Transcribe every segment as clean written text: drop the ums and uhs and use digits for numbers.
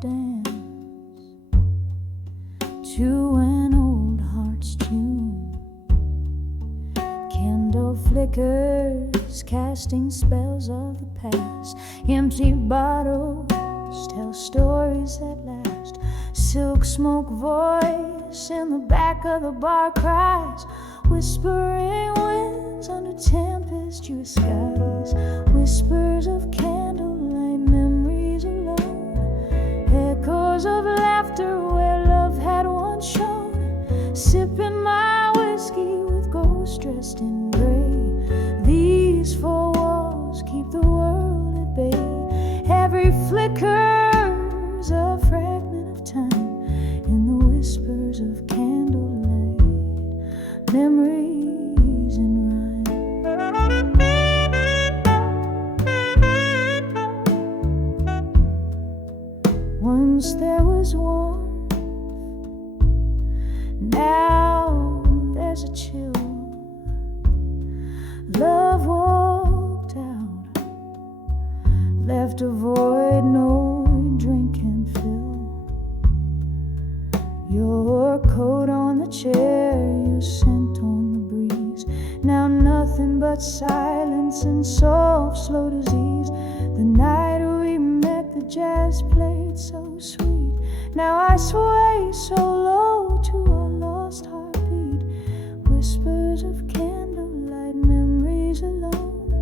dance to an old heart's tune. Candle flickers casting spells of the past. Empty bottles tell stories that last. Silk smoke voice in the back of the bar cries. Whispering winds under tempestuous skies. Whispers of candlelight, memories alone. Echoes of laughter where love had once shone. Sipping my whiskey with ghosts dressed in gray. These four walls keep the world at bay. Every flicker's a fragment of time in the whispers of candlelight. Memories in rhyme. Once there was warmth, now there's a chill. Love walked out, left a void no drink can fill. Your coat on the chair, your scent on the breeze. Now nothing but silence and soft, slow disease. The night we met, the jazz played so sweet. Now I sway so low to our lost heartbeat. Whispers of candlelight, memories alone.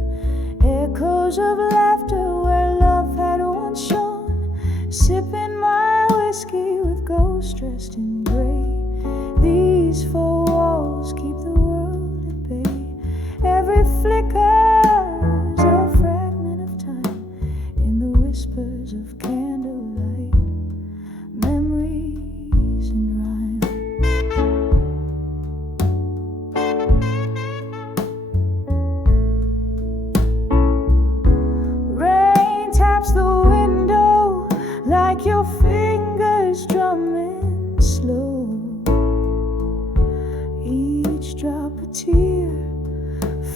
Echoes of laughter where love had once shone. Sipping my whiskey with ghosts dressed in gray. These four walls keep the world at bay. Every flicker's a fragment of time in the whispers of candlelight. Memories in rhyme. Rain taps the window like your fingers drumming slow. Each drop a tear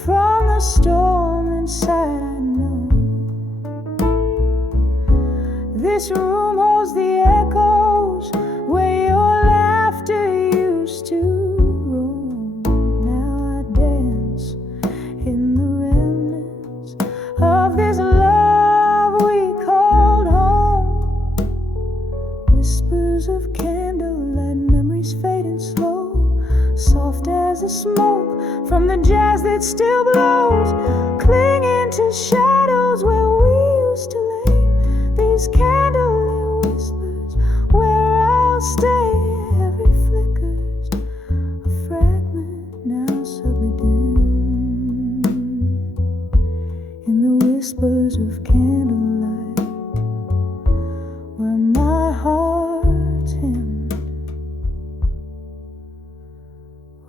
from the storm inside, I know. This room holds the echoes where your laughter used to roam. Now I dance in the remnants of this love we called home. Whispers of candlelight, memories fading slow. Soft as the smoke from the jazz that still blows. Clinging to shadows where we used to lay. These candlelit whispers where I'll stay. Every flicker's a fragment now subtly dim in the whispers of candlelight where my heart's hymned.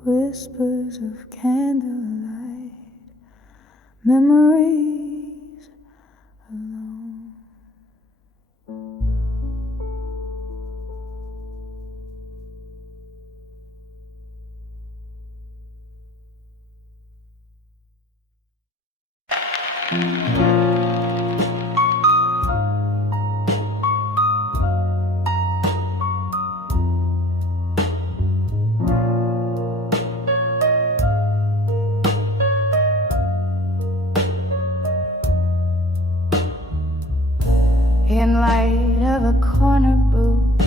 Whispers of candlelight, memories alone. In light of a corner booth,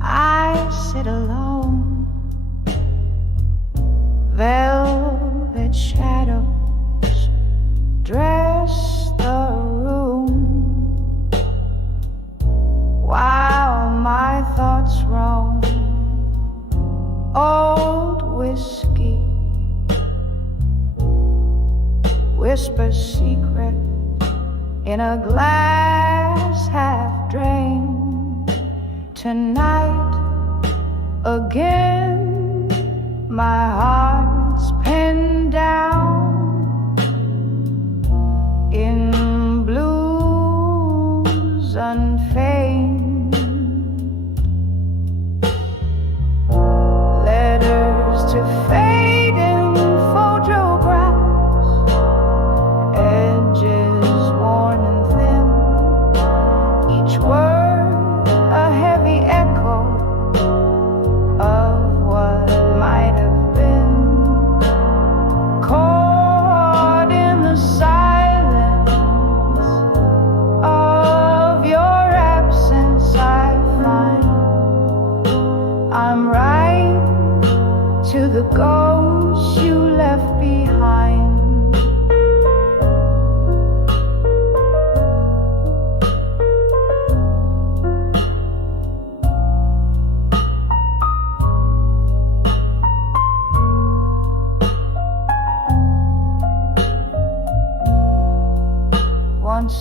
I sit alone. Velvet shadows dress the room while my thoughts roam. Old whiskey whispers secret in a glass half drained. Tonight again my heart's pinned down in blues unfeigned. Letters to fading photographs, edges worn and thin, each word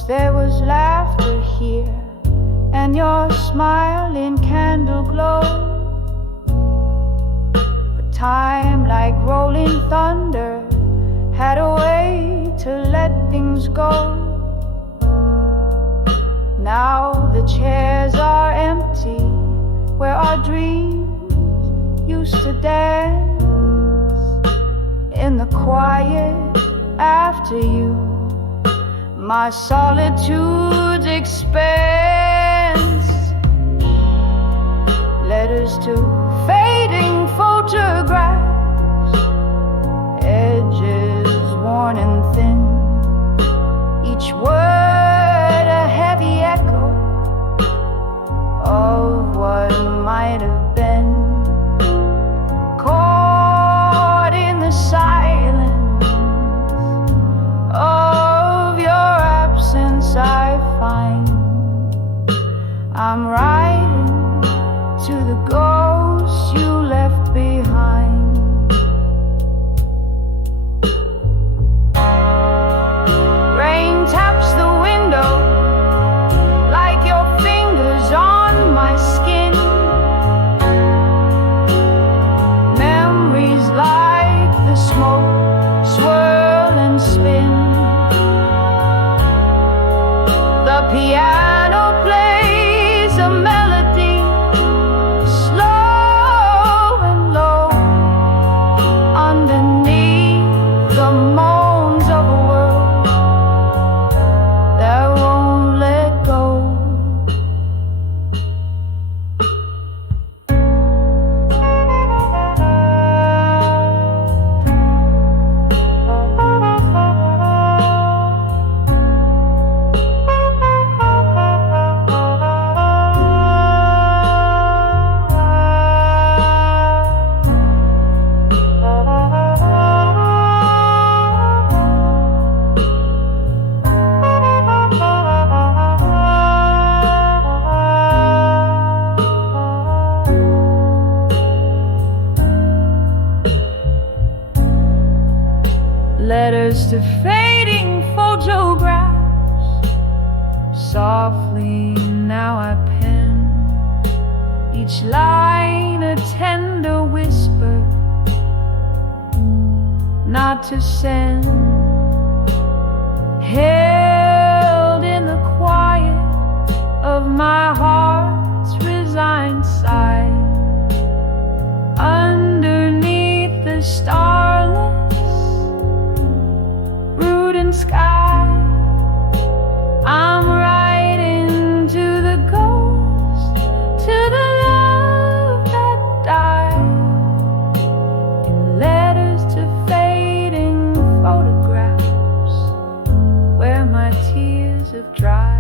there was laughter here, and your smile in candle glow. But time, like rolling thunder, had a way to let things go. Now the chairs are empty where our dreams used to dance. In the quiet after you, my solitude expands. Letters to fading photographs, edges worn and thin, each word a heavy echo of what might have been. Caught in the silence of your absence, I find I'm writing to the ghosts you left behind. Rain taps the window like your fingers on my skin. Memories like the smoke swirl and spin. The piano plays a melody, slow and low, underneath the moans of a world that won't let go. Letters to fading photographs, softly now I pen, each line a tender whisper, not to send. Held in the quiet of my heart's resigned sigh, underneath the starless sky, I'm writing to the ghost, to the love that died, in letters to fading photographs where my tears have dried.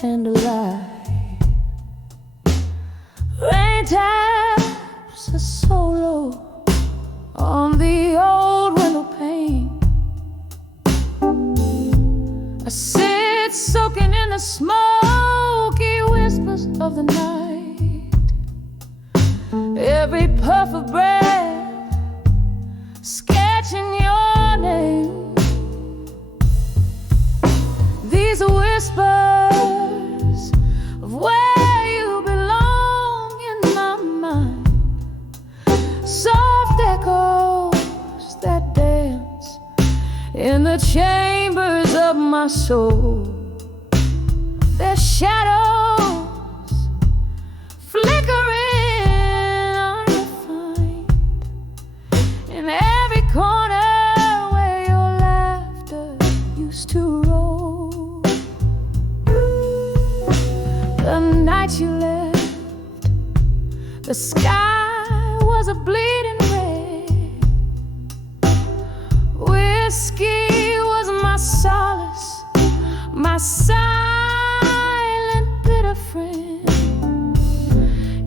Candlelight, rain taps a solo on the old window pane. I sit soaking in the smoky wind. chambers of the night. Every puff of breath sketching your name. These whispers of where you belong in my mind. Soft echoes that dance in the chambers of my soul. Their shadows flickering unrefined in every corner where your laughter used to roll. The night you left, the sky was a bleeding red. Whiskey was my solace, my silent bitter friend.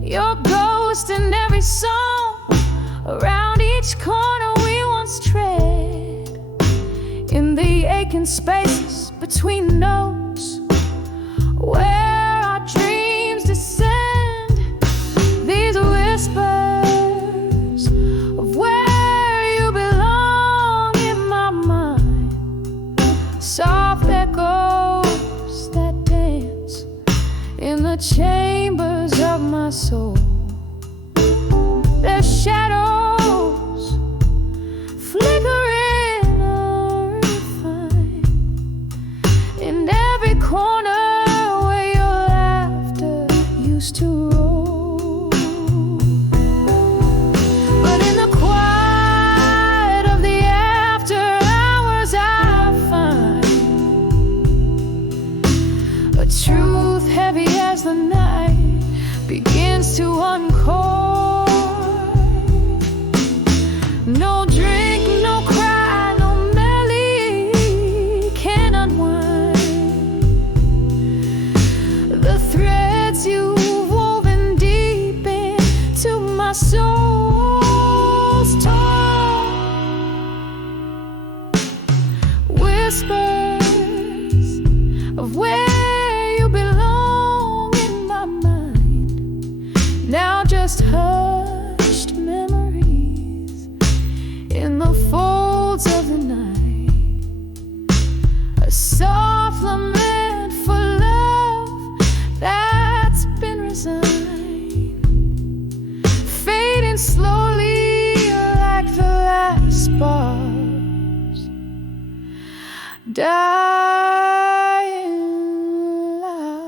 Your ghost in every song, around each corner we once tread. In the aching spaces between notes, where our dreams descend. These whispers of where you belong in my mind. Soft echoes that dance in the chambers of my soul. Their shadows flickering unrefined in every corner where your laughter used to roll. But in the quiet of the after hours I find a truth heavy as the night begins to uncoil. No drink, no cry, no melody can unwind the threads you've woven deep into my soul's torn. Whispers of where you belong in my mind. Now just hushed memories in the folds of the night. A soft lament for love that's been resigned, fading slowly like the last sparks, dying light.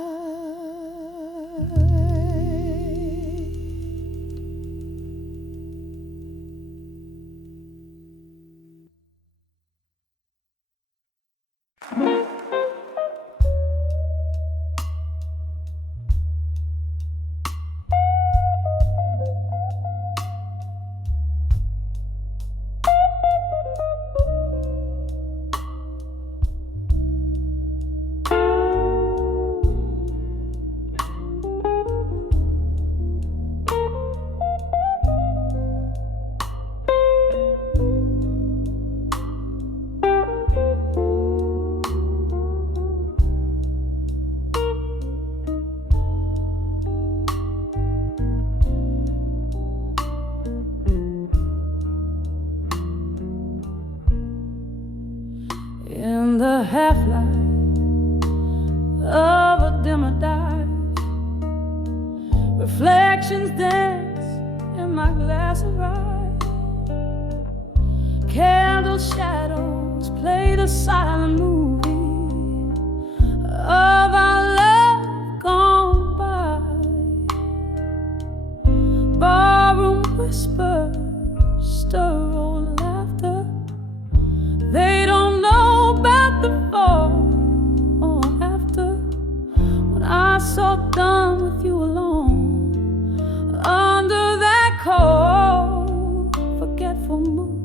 In the half-light of a dimmer dive, reflections dance in my glass of rye. Candle shadows play the silent movie of our love gone by. Barroom whispers stir old laughter. They don't know about the fall or after. When I saw done with you alone under that cold, forgetful moon.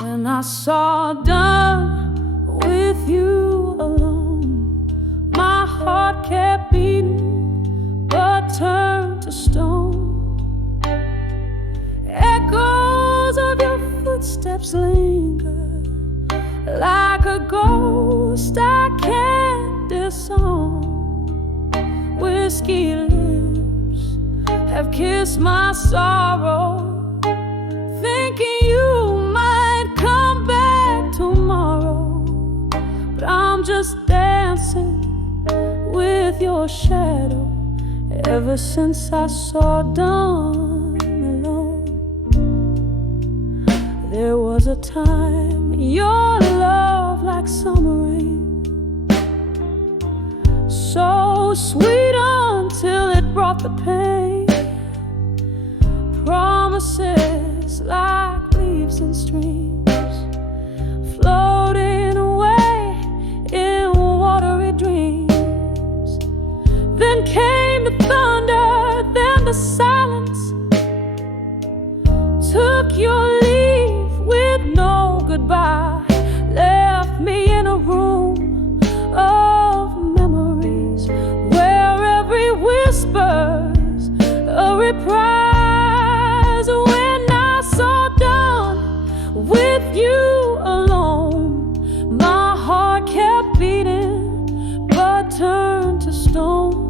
When I saw done with you alone, my heart kept beating but turned to stone. Echoes of your footsteps linger like a ghost I can't disown. With whiskey lips have kissed my sorrow, thinking you might come back tomorrow. But I'm just dancing with your shadow ever since I saw dawn alone. There was a time your love like summer rain, so sweet until it brought the pain. Promises like leaves in streams, floating away in watery dreams. Then came the thunder, then the silence, took your leave with no goodbye, left me in a room of memories where every whisper's a reprise. When I saw dawn with you alone, my heart kept beating but turned to stone.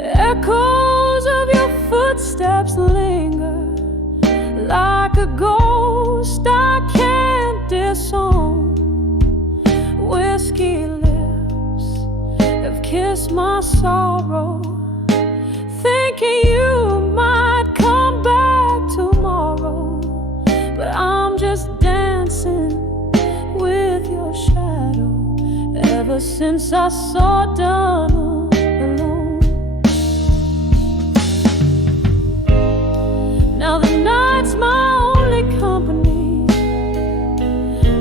Echoes of your footsteps linger like a ghost I can't disown. Whiskey lips have kissed my sorrow, thinking you might come back tomorrow. But I'm just dancing with your shadow ever since I saw dawn alone. Now the night's my only company,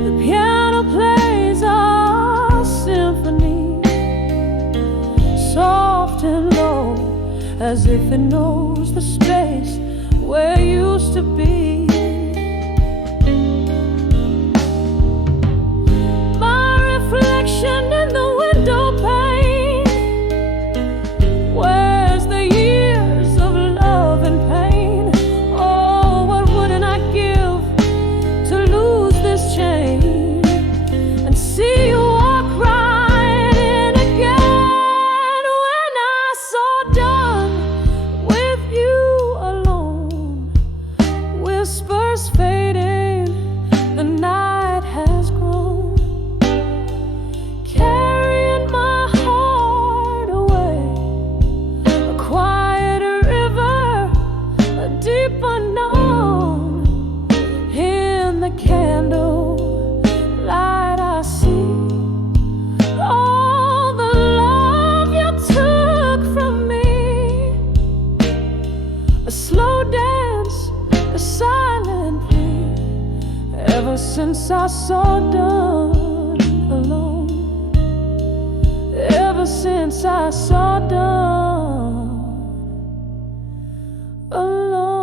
the piano plays a symphony, soft and low, as if it knows the space where you used to be. My reflection in the window pane, where's the years of love and pain? Oh, what wouldn't I give to lose this chain and see you walk right in again. When I saw dawn with you alone, whispers fading, the night has grown, carrying my heart away, a quieter river, a deep unknown. In the candle light I see all the love you took from me, a slow dance, a silent plea, ever since I saw dawn alone, ever since I saw dawn alone.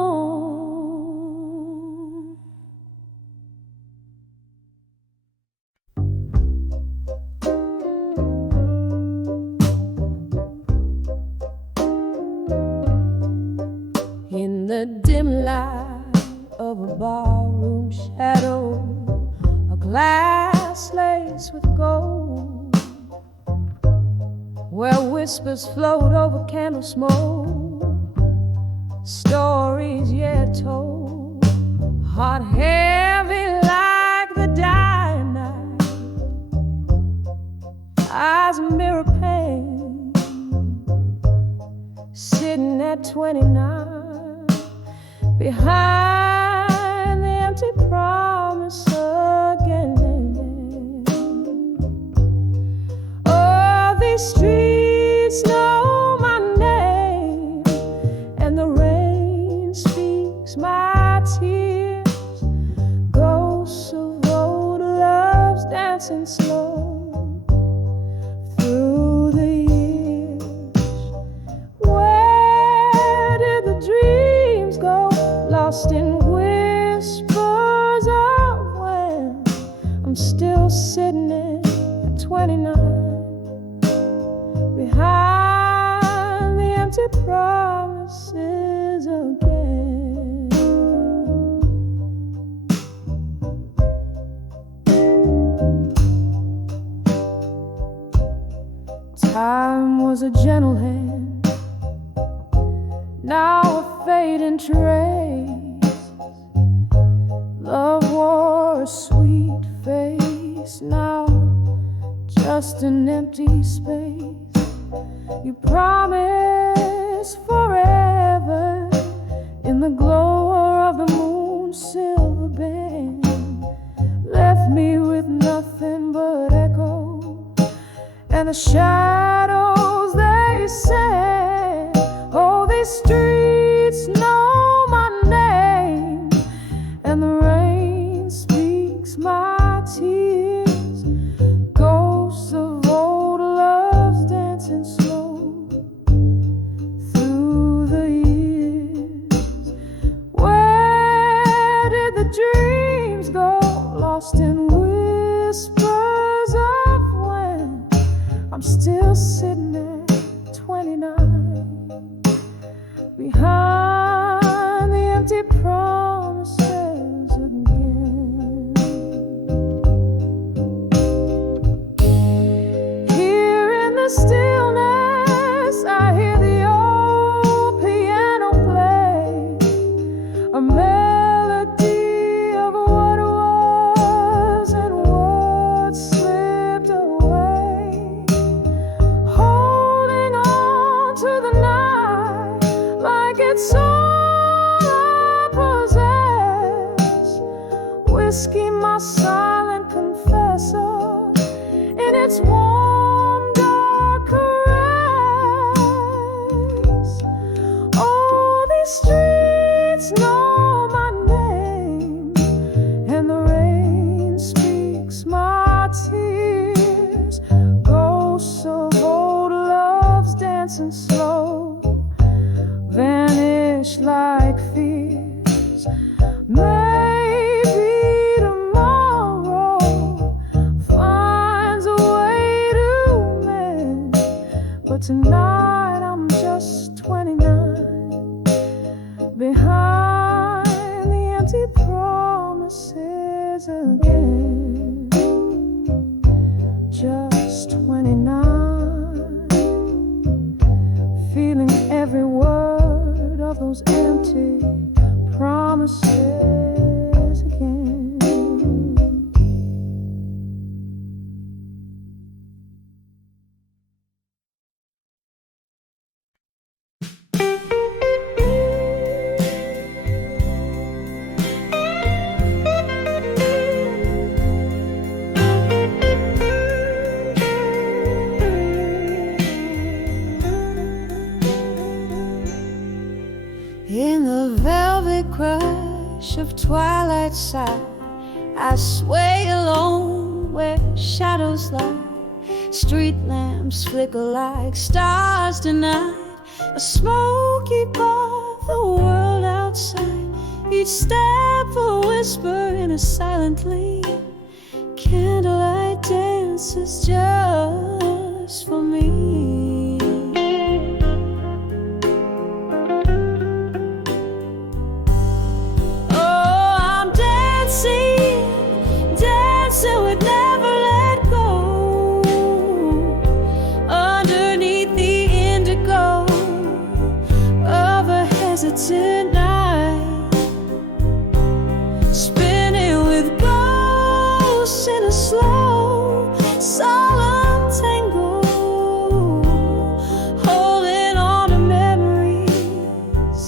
In the dim light of a barroom shadow, a glass laced with gold, where whispers float over candle smoke, stories yet told, heart heavy like the dying night, eyes mirror pain, sitting at 29 behind the empty promise again. Oh, these streets know my name, and the rain speaks my tears. Ghosts of old loves dancing slow through the years. Where did the dreams go? Lost in whispers of when I'm still sitting in at 29 behind the empty promises again. Time was a gentle hand, now a fading trace. Love wore a sweet face, now just an empty space. You promised forever in the glow of the moon's silver band, left me with nothing but echo and the shadows. They said, oh, these streets know my name, and the rain speaks my tears. Ghosts of old loves dancing slow through the years. Where did the dreams go, lost in whispers of when? I'm still sitting at 29, behind the empty promises again. Here in the stillness, I hear the old piano play a melody of what was and what slipped away, holding on to the night like it's all I possess. Whiskey, my silent confessor, in its warm, dark caress. Oh, these streets know my name, and the rain speaks my tears. Ghosts of old loves dancing slow, vanish like fears. Maybe tomorrow finds a way to mend, but tonight I'm just 29, behind the empty promises again. Just 29, feeling every word of those empty promises again. In the velvet crush of twilight side, I sway alone where shadows lie. Street lamps flicker like stars tonight, a smoky bar, the world outside. Each step a whisper in a silent lead. Candlelight dances just for me. So we'd never let go, underneath the indigo of a hesitant night, spinning with ghosts in a slow, solemn tango, holding on to memories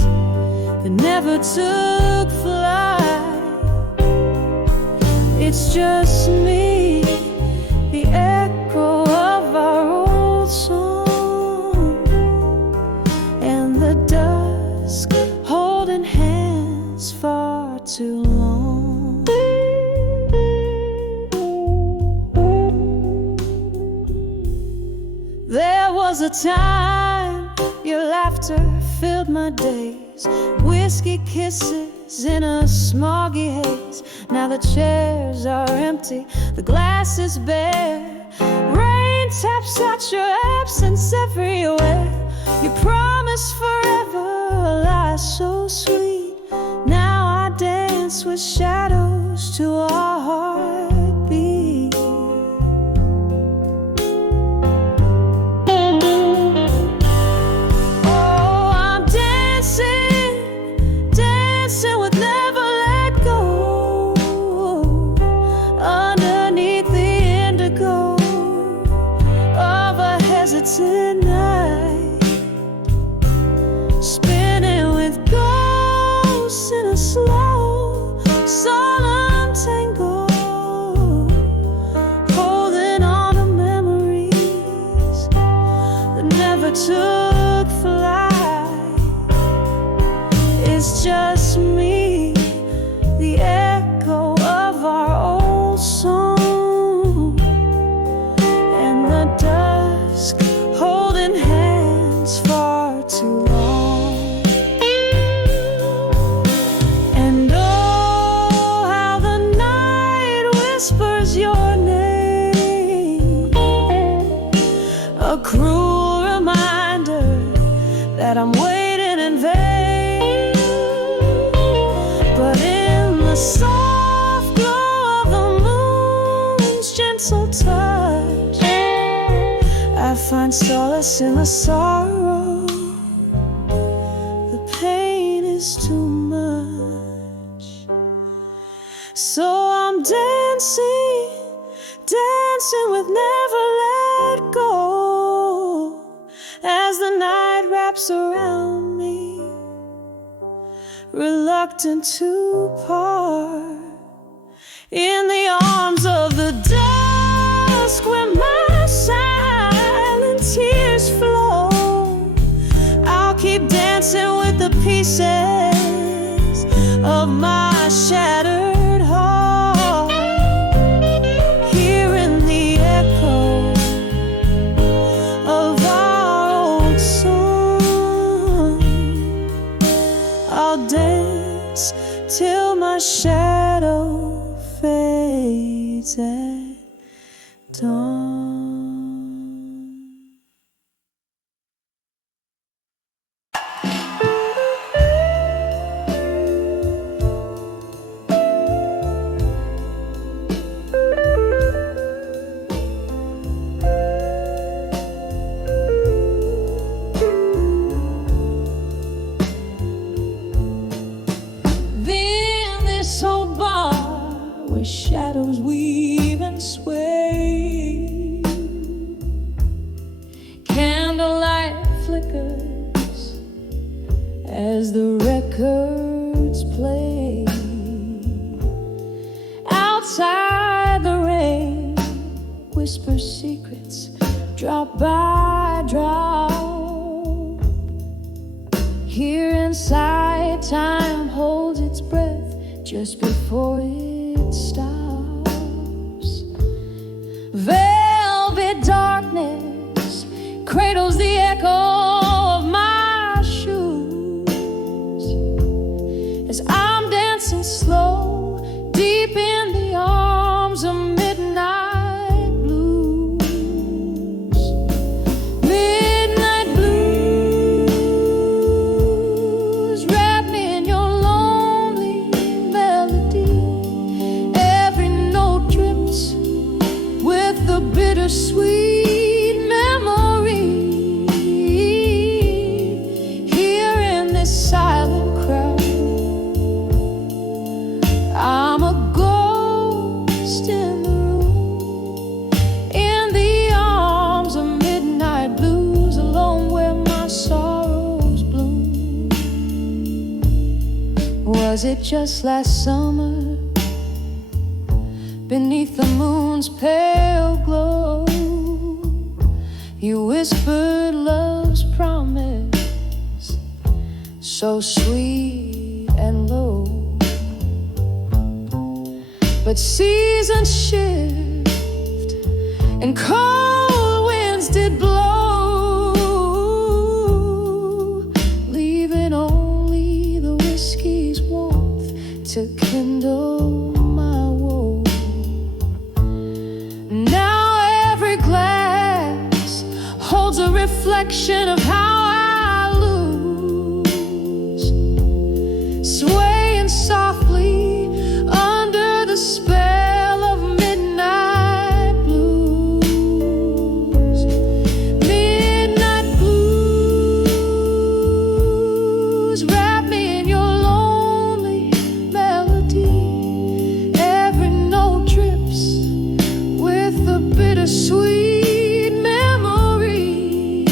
that never took flight. It's just me, the echo of our old song, and the dusk holding hands far too long. There was a time your laughter filled my days, whiskey kisses in a smoggy haze. Now the chairs are empty, the glass is bare. Rain taps out your absence everywhere. You promised forever, a lie so sweet. Now I dance with shadows to our heartbeat. dance in the sorrow. The pain is too much, so I'm dancing, dancing with never let go. As the night wraps around me, reluctant to part, in the arms of the dusk where my silent tears flow. I'll keep dancing with the pieces of my shattered heart, hearing the echo of our old song. I'll dance till my shadow fades at dawn. Then this old bar where shadows weave and sway, candlelight flickers as the records play. Outside the rain whispers secrets drop by drop. Here inside time holds its breath just before it stops. Velvet darkness cradles the echo of my shoes as I'm dancing slow deep in the arms of midnight blues. Midnight blues, wrap me in your lonely melody. Every note drips with the bittersweet memory. Here in this silent crowd, I'm a ghost in the room, in the arms of midnight blues, alone where my sorrows bloom. Was it just last summer, beneath the moon's pale glow, you whispered love's promise, so sweet and low? But seasons shift and cold winds did blow, leaving only the whiskey's warmth to kindle my woe. Now every glass holds a reflection of how I lose, swaying softly under the spell of midnight blues. Midnight blues, wrap me in your lonely melody. Every note drips with the bittersweet memory.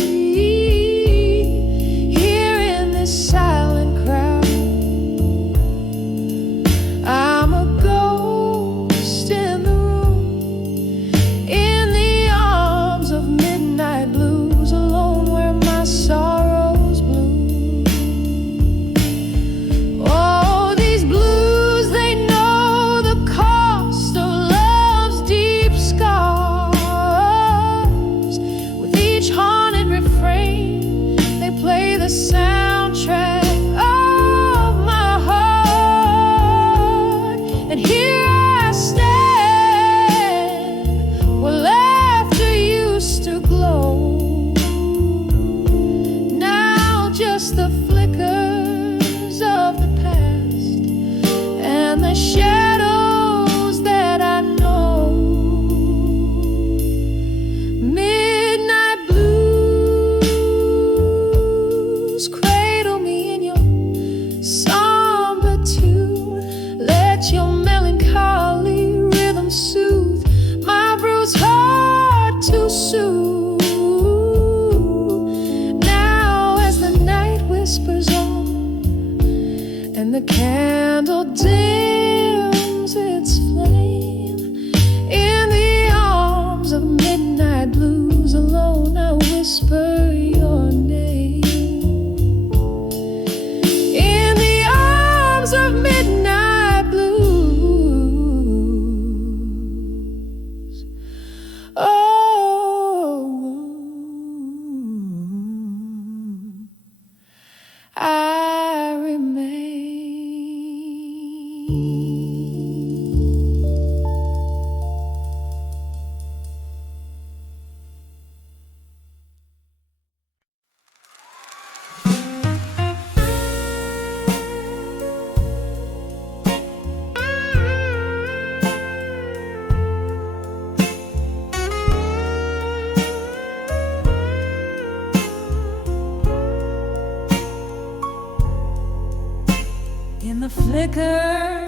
the candle dims its flame, in the arms of midnight blues, alone I whisper your name. In the arms of midnight blues, oh, I remain. In the flicker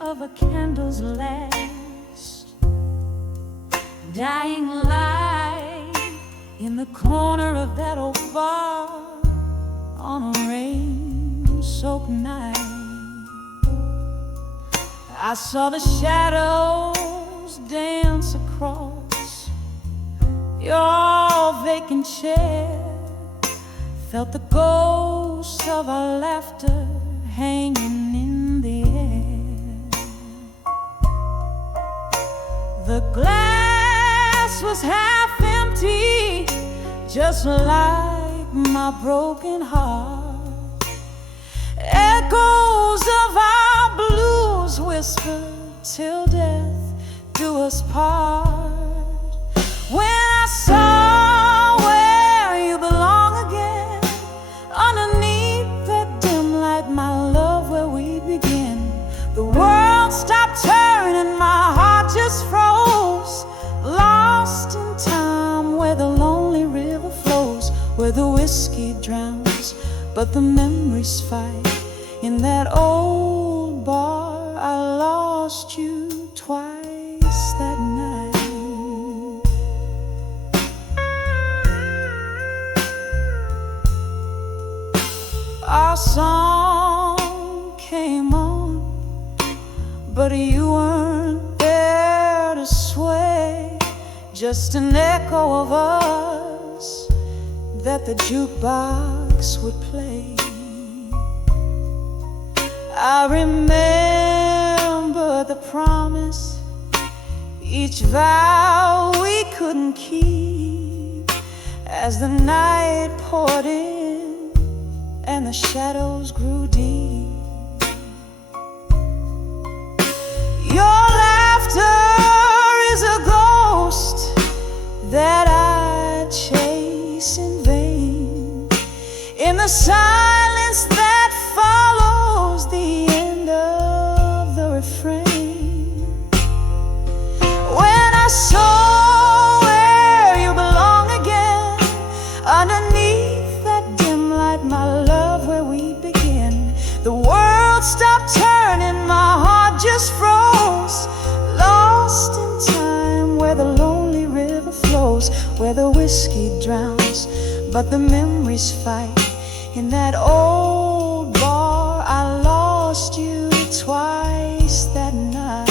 of a candle's last dying light, in the corner of that old bar on a rain-soaked night, I saw the shadows dance across your vacant chair, felt the ghost of our laughter hanging in the air. The glass was half empty, just like my broken heart. Echoes of our blues whispered till death do us part. When I saw where you belong again, underneath that dim light, my love, where we begin, the world stopped turning, my heart just froze, lost in time where the lonely river flows, where the whiskey drowns but the memories fight. In that old bar I lost you twice that night. Our song came on, but you weren't there to sway, just an echo of us that the jukebox would play. I remember the promise, each vow we couldn't keep, as the night poured in and the shadows grew deep. Your laughter is a ghost that I chase in vain, in the silence that follows the end of the refrain. When I saw where you belong again, underneath that dim light, my love, where we begin, the world stopped turning, my heart just froze, lost in time where the lonely river flows, where the whiskey drowns but the memories fight. In that old bar I lost you twice that night.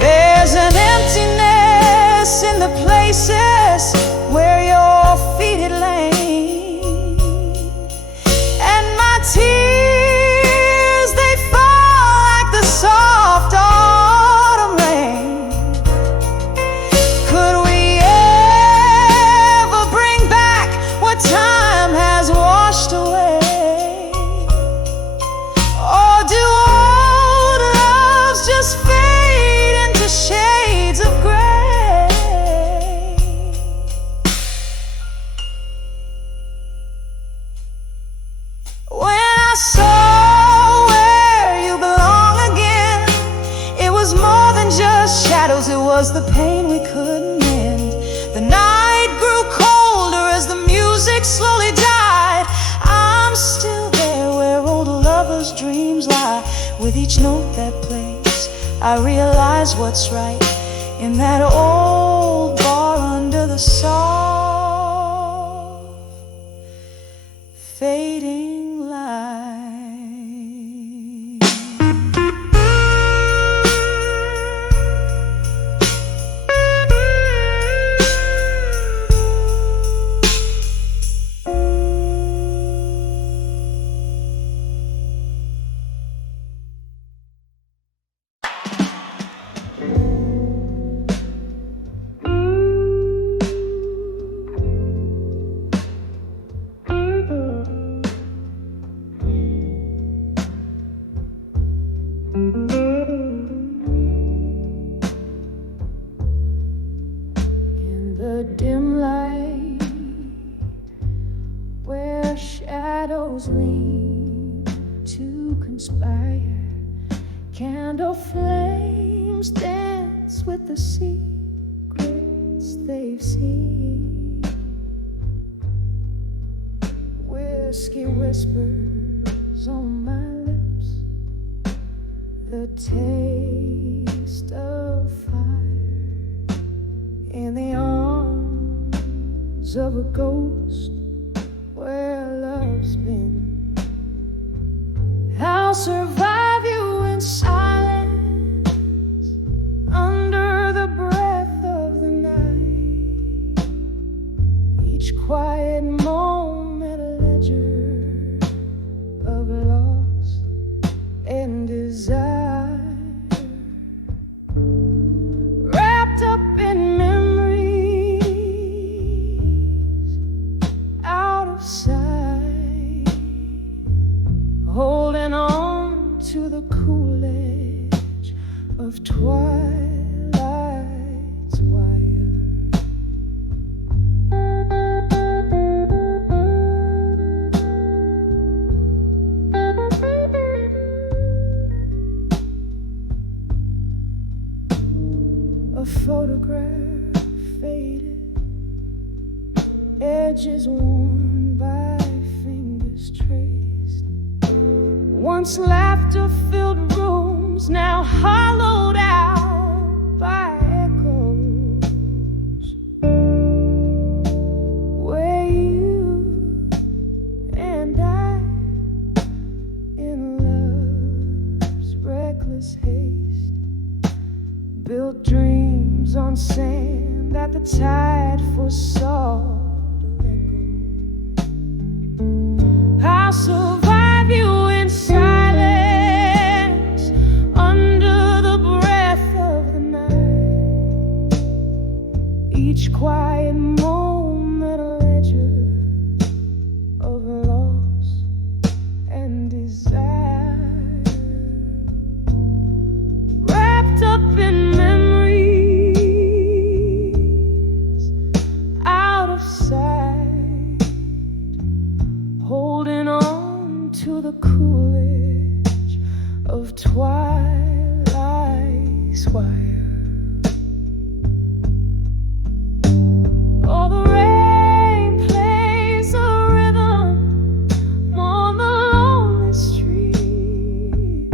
There's an emptiness in the places where your feet had lain, and my tears, they fall like the soft autumn rain. Could we ever bring back what time has washed away? Or do old loves just fade into shades of gray? When I saw where you belong again, it was more than just shadows, it was the pain we couldn't mend. The night grew colder as the music slowly died. I'm still there where old lovers' dreams lie. With each note that plays, I realize what's right. In that old bar under the soft fading light. Shadows lean to conspire, candle flames dance with the secrets they've seen. Whiskey whispers on my lips, the taste of fire in the arms of a ghost where love's been. I'll survive you in silence under the breath of the night. Each quiet moment a ledger of loss and desire, wrapped up in memories out of sight, holding on to the cool edge of twilight's wire. A photograph faded, edges worn by fingers traced. Once laughter-filled rooms, now hollowed out by echoes, where you and I, in love's reckless haste, built dreams on sand that the tide foresaw to let go. I'll survive you in silence under the breath of the night. Each quiet moment a ledger of loss and desire, wrapped up in memories out of sight, holding on to the cool edge of twilight's wire. Oh, the rain plays a rhythm on the lonely street,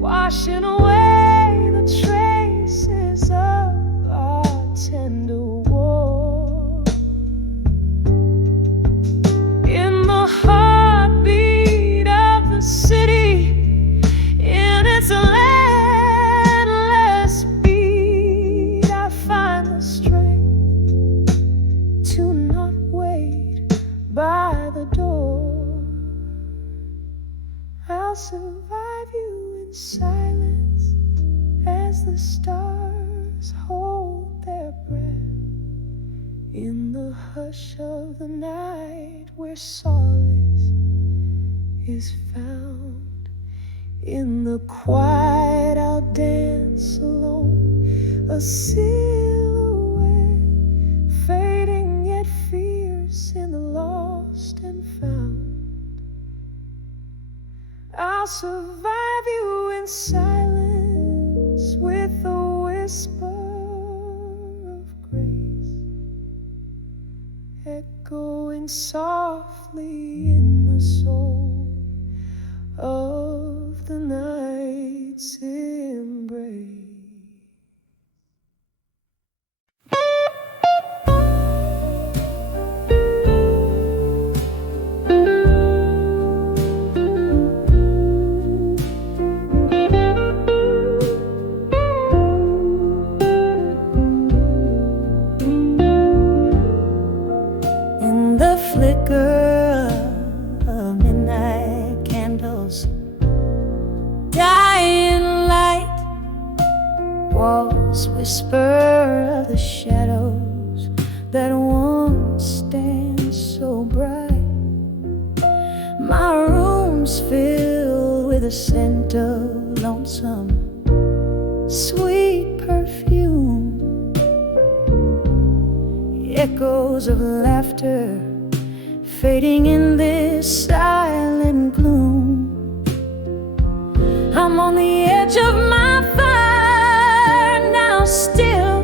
washing away the traces of our tender war. In the heartbeat of the city, in its endless beat, I find the strength to not wait by the door. I'll survive you in silence as the stars hold their breath, in the hush of the night where solace is found. In the quiet I'll dance alone, a silhouette fading yet fierce in the lost and found. I'll survive you in silence with a whisper of grace, echoing softly in the soul of the night's embrace. In the flicker of midnight candles, dying light, walls whisper of the shadows that once stand so bright. My room's filled with a scent of lonesome, sweet perfume, echoes of laughter fading in this silent gloom. I'm on the edge of my fire now, still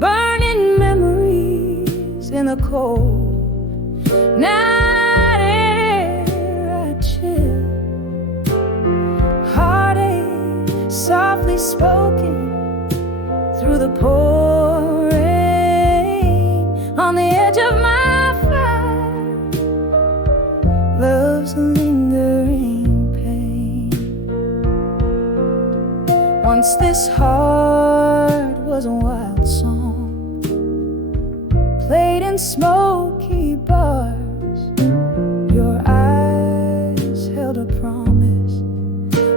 burning memories in the cold night air. I chill, heartache softly spoken through the pouring rain. On the edge of my fire, love's a lingering pain. Once this heart was a wild song, played in smoky bars. Your eyes held a promise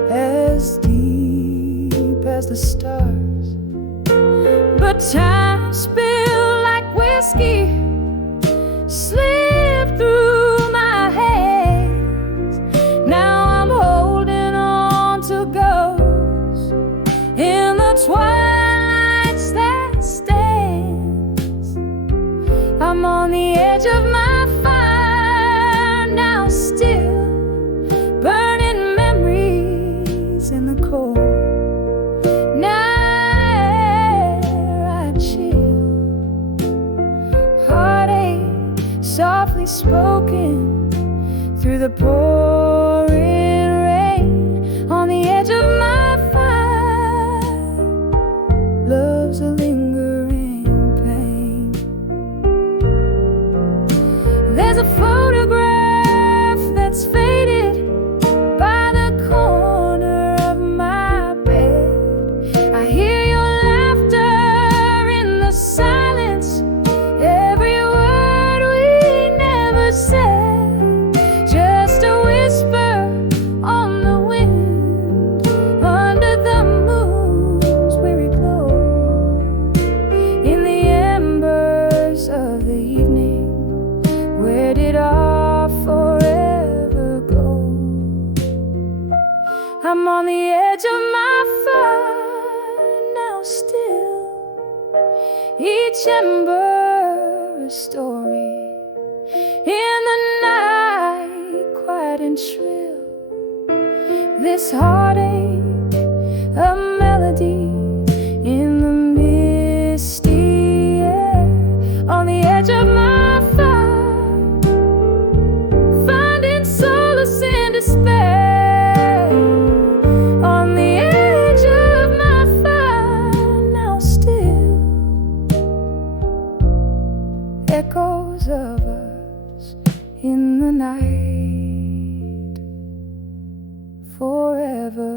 as deep as the stars. But time spilled like whiskey, slipped through my hands. Now I'm holding on to ghosts in the twilight that stands. I'm on the edge of my fire now, still burning memories in the cold night. Softly spoken through the pouring rain. On the edge of my fire, love's a lingering pain. There's a photograph that's faded by the corner of my bed. I hear your laughter in the silence, every just a whisper on the wind, under the moon's weary glow. In the embers of the evening, where did our forever go? I'm on the edge of my fire now, still each ember a story. In the night, quiet and shrill, this heartache, a melody in the misty air. On the edge of my fire, finding solace in despair. On the edge of my fire, now still echoes of in the night, forever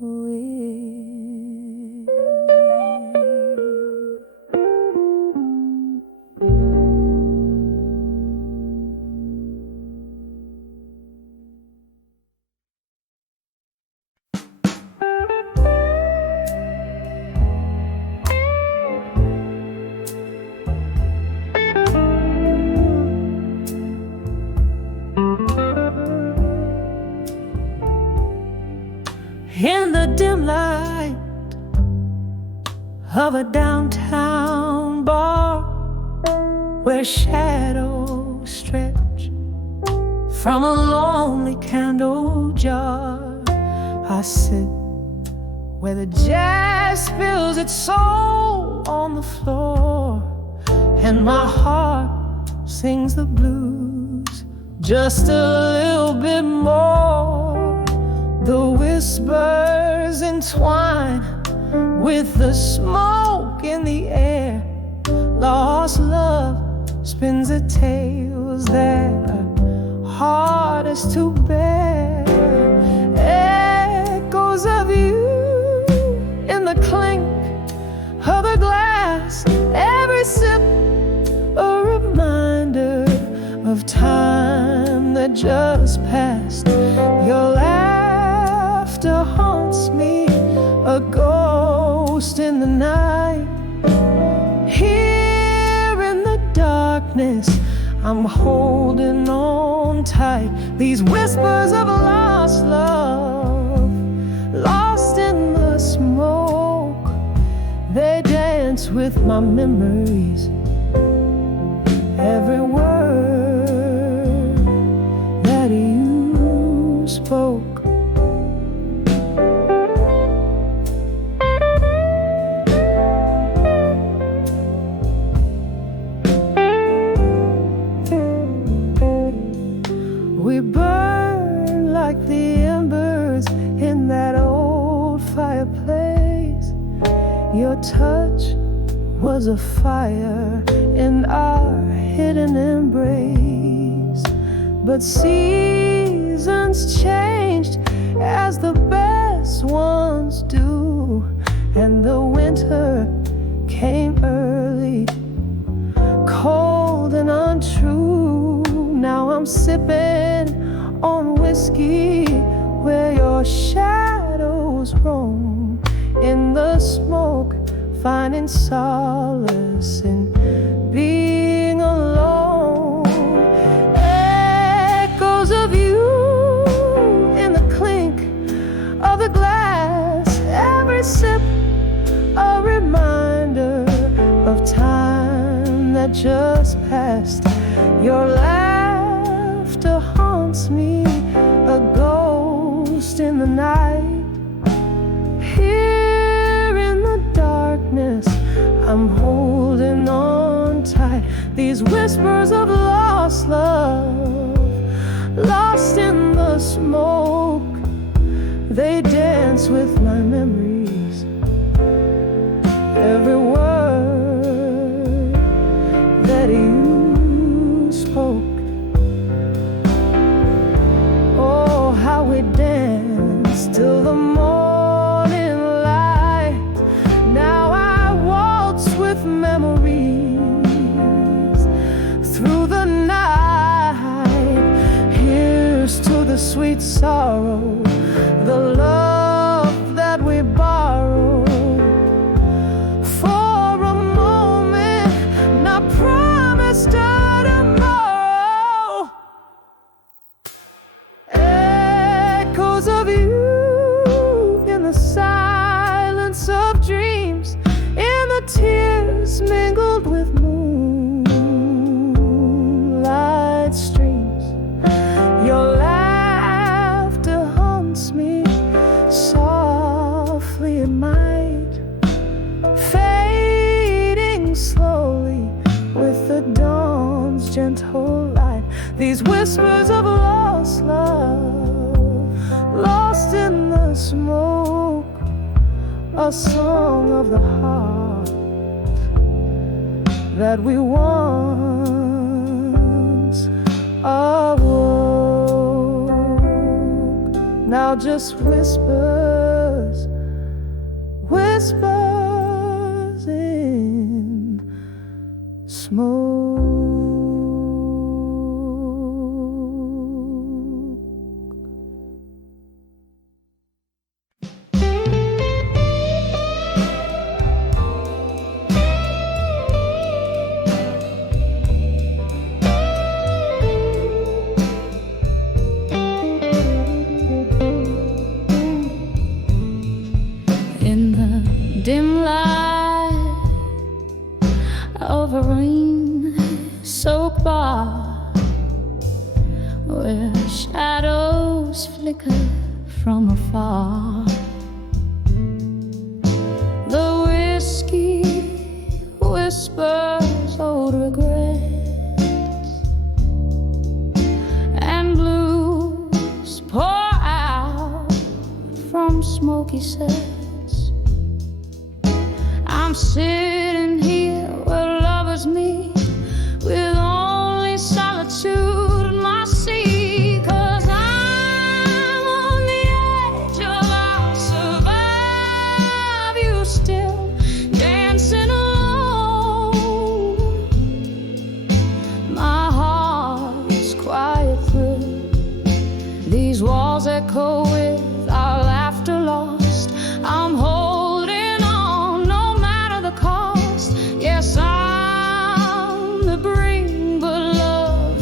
will. In the dim light of a downtown bar, where shadows stretch from a lonely candle jar, I sit where the jazz spills its soul on the floor, and my heart sings the blues just a little bit more. The whispers entwine with the smoke in the air. Lost love spins the tales that are hardest to bear. Echoes of you in the clink of the glass, every sip a reminder of time that just passed. Your laughter haunts me, a ghost in the night. Here in the darkness, I'm holding on tight. These whispers of lost love, lost in the smoke, they dance with my memories. Every word Your touch was a fire in our hidden embrace. But seasons changed as the best ones do, and the winter came early, cold and untrue. Now I'm sipping on whiskey where your shadows roam, in the smoke, finding solace in being alone. Echoes of you in the clink of the glass, every sip a reminder of time that just passed. Your laughter haunts me, a ghost in the night. Here in the darkness, I'm holding on tight. These whispers of lost love, lost in the smoke, they dance with my memories. Every word that you spoke, oh, how we danced till the morning light. Now I waltz with memories through the night. Here's to the sweet sorrow, the love that we borrowed for a moment, now promised tomorrow. Echoes of you in the silence of dreams, in the tears mingled with moonlight streams. Your laughter haunts me softly at night, fading slowly with the dawn's gentle light. These whispers of lost love, lost in the smoke, a song of the heart that we once awoke. Now just whispers, whispers in smoke. Dim light of a rain-soaked bar, where shadows flicker from afar. The whiskey whispers old regrets, and blues pour out from smoky sets. I'm sitting here where lovers meet, with only solitude in my seat. 'Cause I'm on the edge of I'll survive, you still dancing alone. My heart's quiet through these walls echo with our laughter lost. I'm holding on no matter the cost. Yes, I'm the brink, but love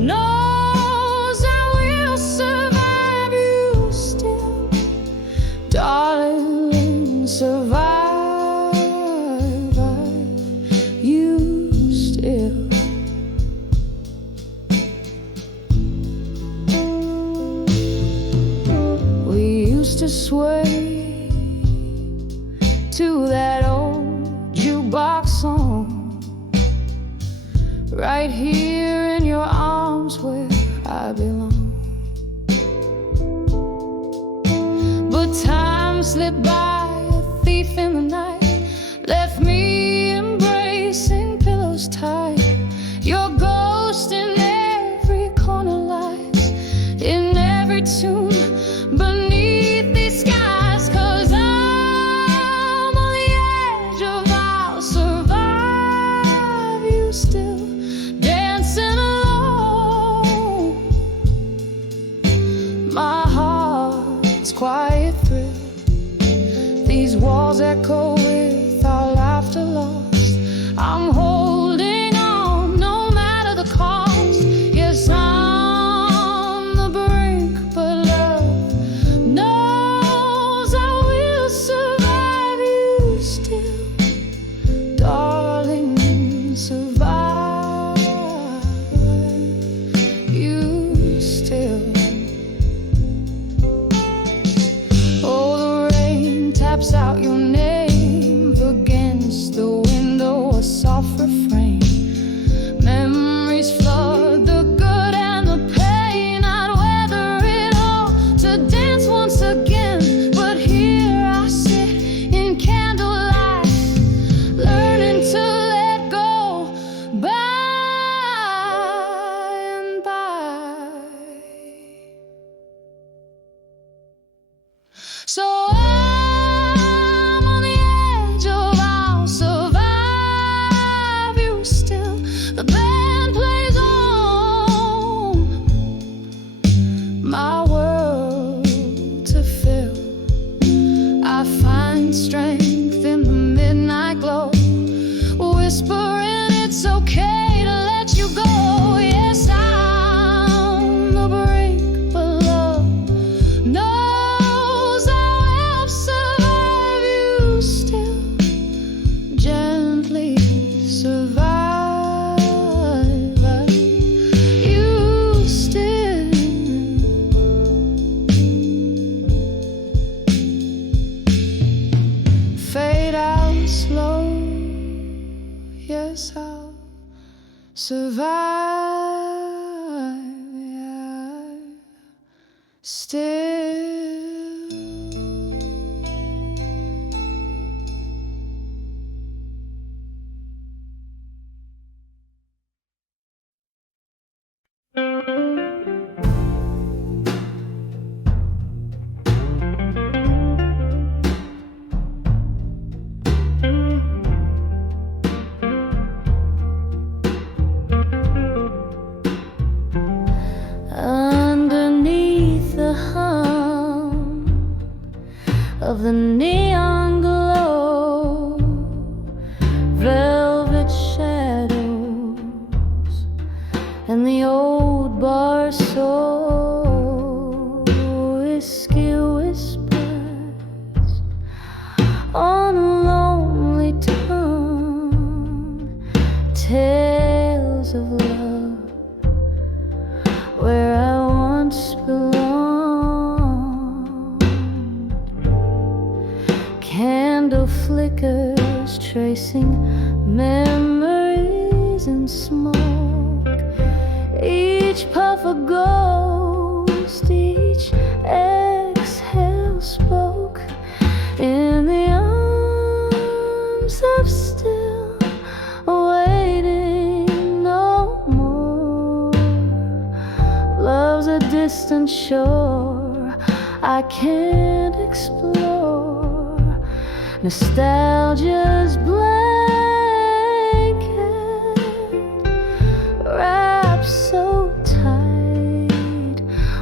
knows I will survive, you still, darling, survive, you still. We used to sway to that old jukebox song, right here in your arms where I belong. But time slipped by, a thief in the night, walls echo with our laughter lost. I'm holding on no matter the cost. Yes, I'm the brink, but love knows I will survive. You still, darling, survive. You still. Oh, the rain taps out your name against the window, a soft refrain. Memories flood the good and the pain. I'd weather it all to dance once again, but here I sit in candlelight, learning to let go by and by. So I'm on the edge of I'll survive. You still, the band plays on, my world to fill. I find strength in the midnight glow, whispering it's okay to let you go. Yes, I'm the brink, but love knows I will survive. You still, gently survive. You still. Fade out slow. Yes, I'll survive. Yeah. Still. Underneath the hum of the neon glow, velvet shadows, and the old bar soul, whiskey whispers on a lonely tongue, tales of love where I once belonged. Candle flickers tracing memories in smoke. Each puff a ghost, each exhale spoke in the arms of still waiting no more. Love's a distant shore I can't explore. Nostalgia's blanket wraps so tight,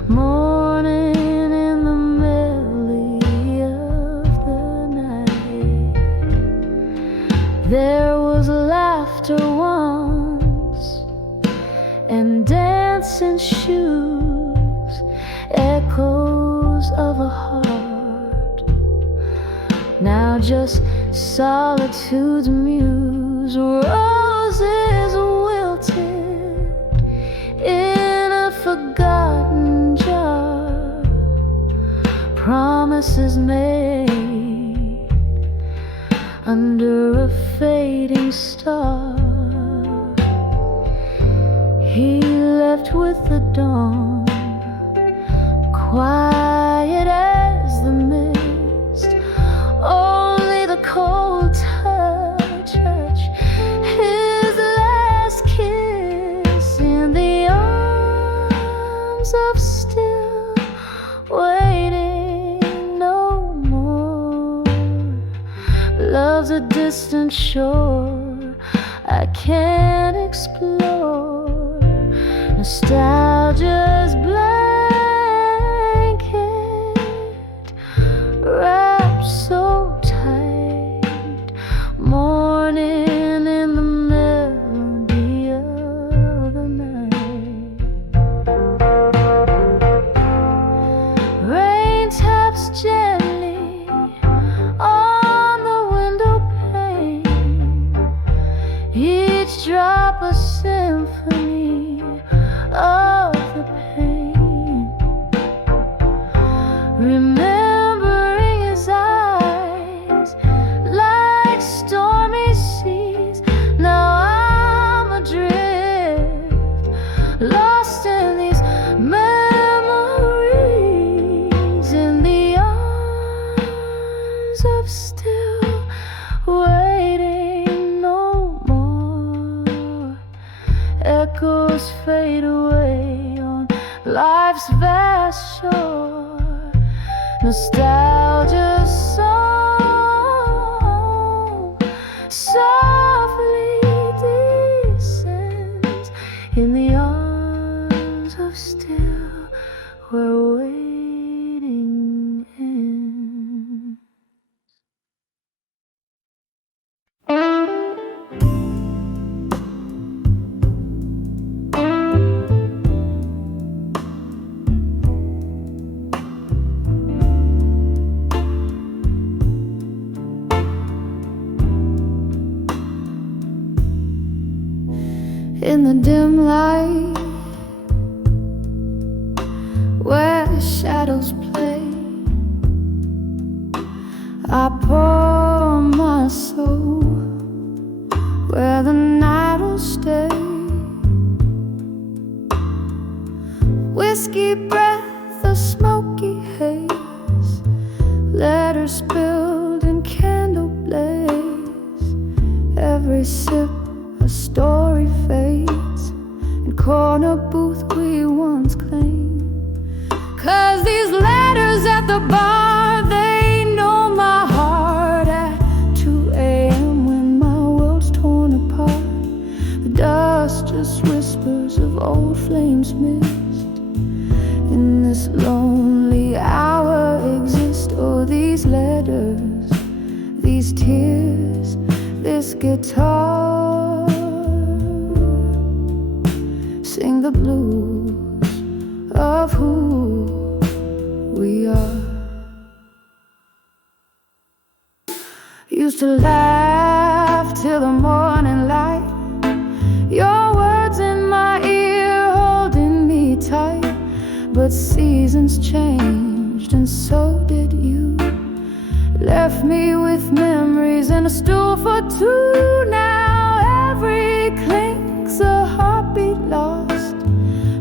mourning in the melody of the night. There was laughter once and dancing shoes, echoes of a heart. Now just solitude's muse, roses wilted in a forgotten jar, promises made under a fading star. He left with the dawn, quiet as the mist, only the cold touch, his last kiss in the arms of still waiting no more. Love's a distant shore I can't explore. Nostalgia's blanket wrapped so tight, life's vast shore. Nostalgia song softly descends in the arms of still where waiting ends. In the dim light, where shadows play, I pour my soul where the night will stay. Whiskey breath, a smoky haze, letters spilled in candle blaze. Every sip a story fades, in corner booth we once claimed. 'Cause these letters at the bar, they know my heart at 2 a.m. when my world's torn apart. The dust just whispers of old flames missed. In this lonely hour exist, oh, these letters, these tears, this guitar. Sing the blues of who we are. Used to laugh till the morning light, your words in my ear holding me tight. But seasons changed and so did you. Left me with memories and a stool for two. Now every clink's a heartbeat lost,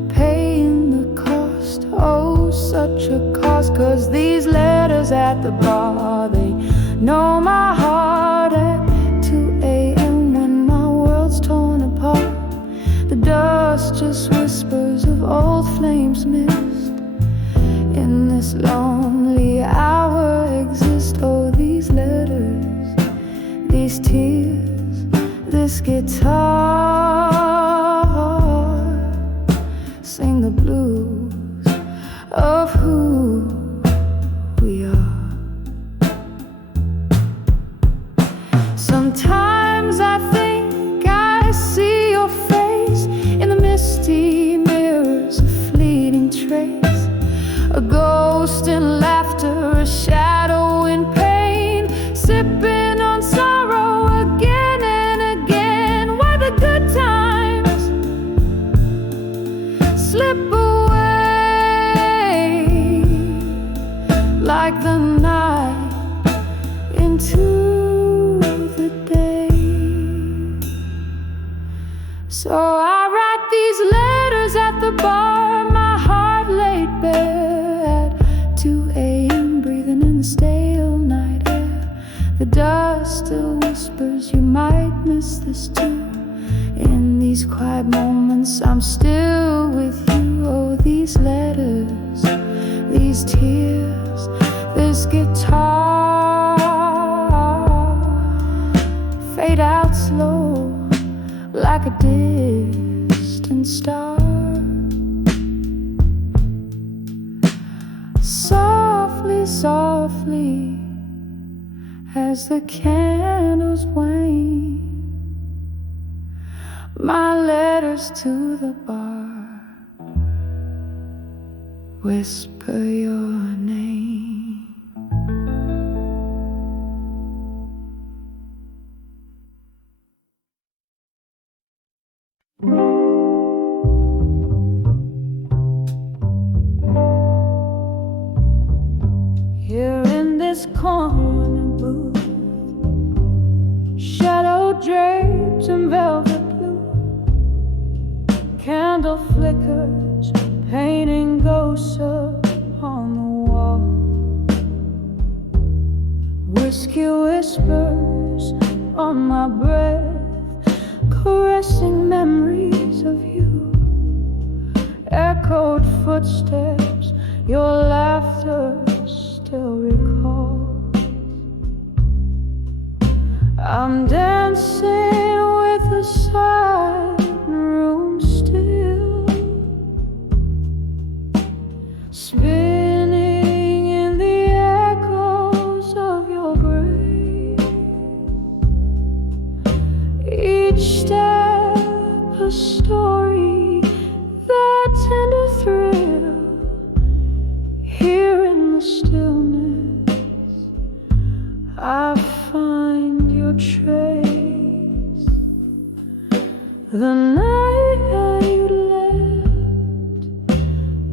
paying the cost. Oh, such a cost. 'Cause these letters at the bar, they know my heart at 2 a.m. when my world's torn apart. The dust just whispers of old flames missed. In this lonely hour exist, oh, these letters, these tears, this guitar. Sing the blues of who we are. Sometimes I think I see your face in the misty mirrors, a fleeting trace, a ghost in laughter, a shadow in pain, sipping on sorrow again and again. Why the good times slip away like the night into the day. So I write these letters at the bar, my heart laid bare at 2 a.m. breathing in the stale night air. The dust still whispers you might miss this too. In these quiet moments I'm still with you. Oh, these letters, these tears, this guitar fade out slow like a distant star. Softly, softly, as the candles wane, my letters to the bar whisper your name. Here in this corner booth, shadow drapes in velvet blue, candle flickers painting ghosts upon the wall. Whiskey whispers on my breath, caressing memories of you. echoed footsteps your laughter still recalls. I'm dancing with the silent room still, spinning in the echoes of your grave. Each step a story, that tender thrill. Here in the stillness I find your trace. The night you left,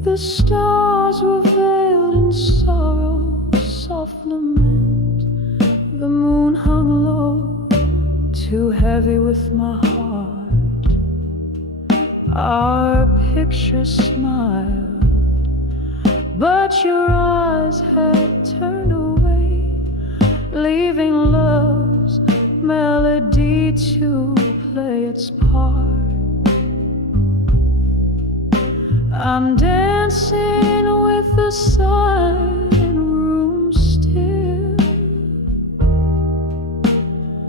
the stars were veiled in sorrow, soft lament. The moon hung low, too heavy with my heart. Our picture smiled, but your eyes had turned away, leaving love's melody to play its part. I'm dancing with the silent room still,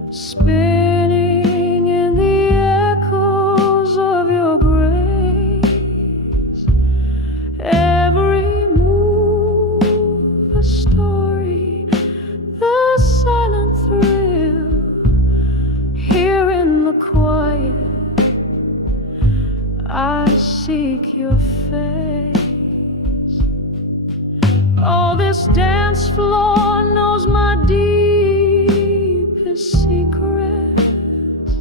spinning in the echoes of your grace. Every move a story, the silent thrill. Here in the quiet I seek your face. Oh, this dance floor knows my deepest secrets.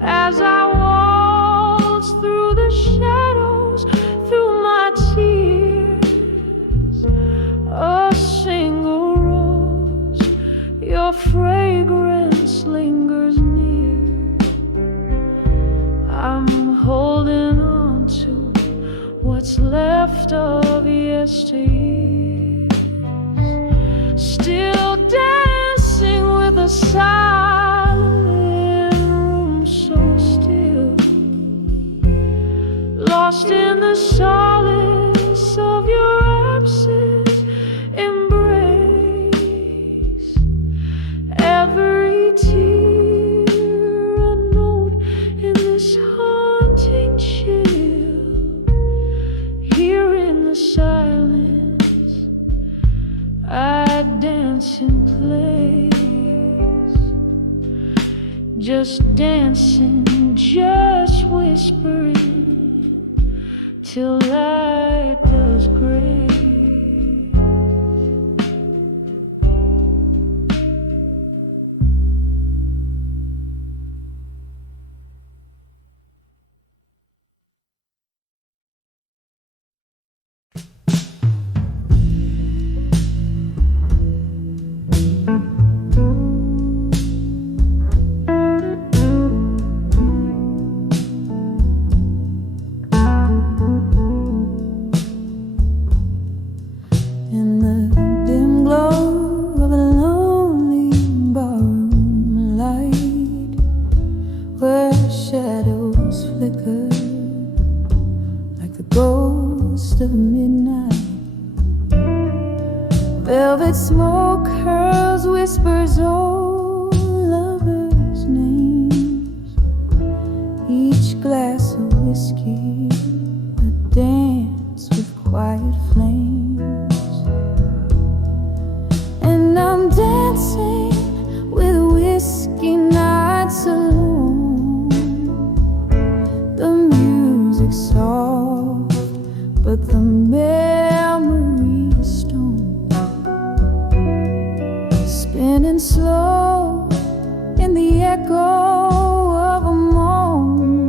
As I waltz through the shadows, through my tears, a single rose, your fragrance lingers near. I'm holding on to what's left of yesteryear, still dancing with a silent room so still, lost in the solace of your absence embrace. Every tear a note in this haunting chill. Here in the silence I dance in place, just dancing, just whispering till light does gray. In the dim glow of a lonely barroom light, where shadows flicker like the ghost of midnight, velvet smoke curls, whispers old lovers' names. Each glass of whiskey, a dance with quiet flames. And I'm dancing with whiskey nights alone. The music's soft, but the memory's stone, spinning slow in the echo of a moan,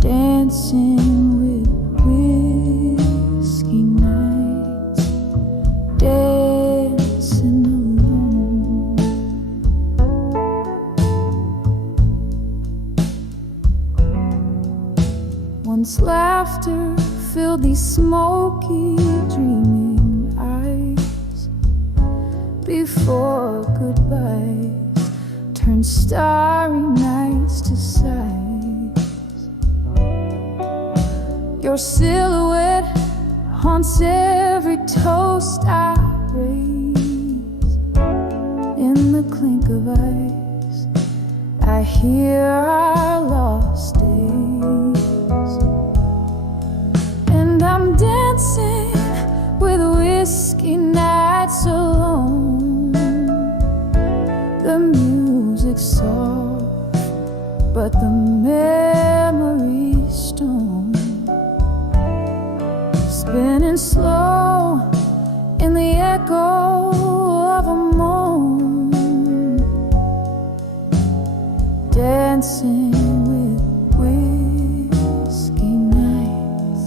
dancing with whiskey nights, dancing alone. Once laughter filled these smoky, dreaming eyes, before goodbyes turned starry nights to sighs. Your silhouette haunts every toast I raise. In the clink of ice, I hear our lost days. And I'm dancing with whiskey nights alone. The music's soft, but the memory's stone. Spinning slow in the echo of a moan. Dancing with whiskey nights,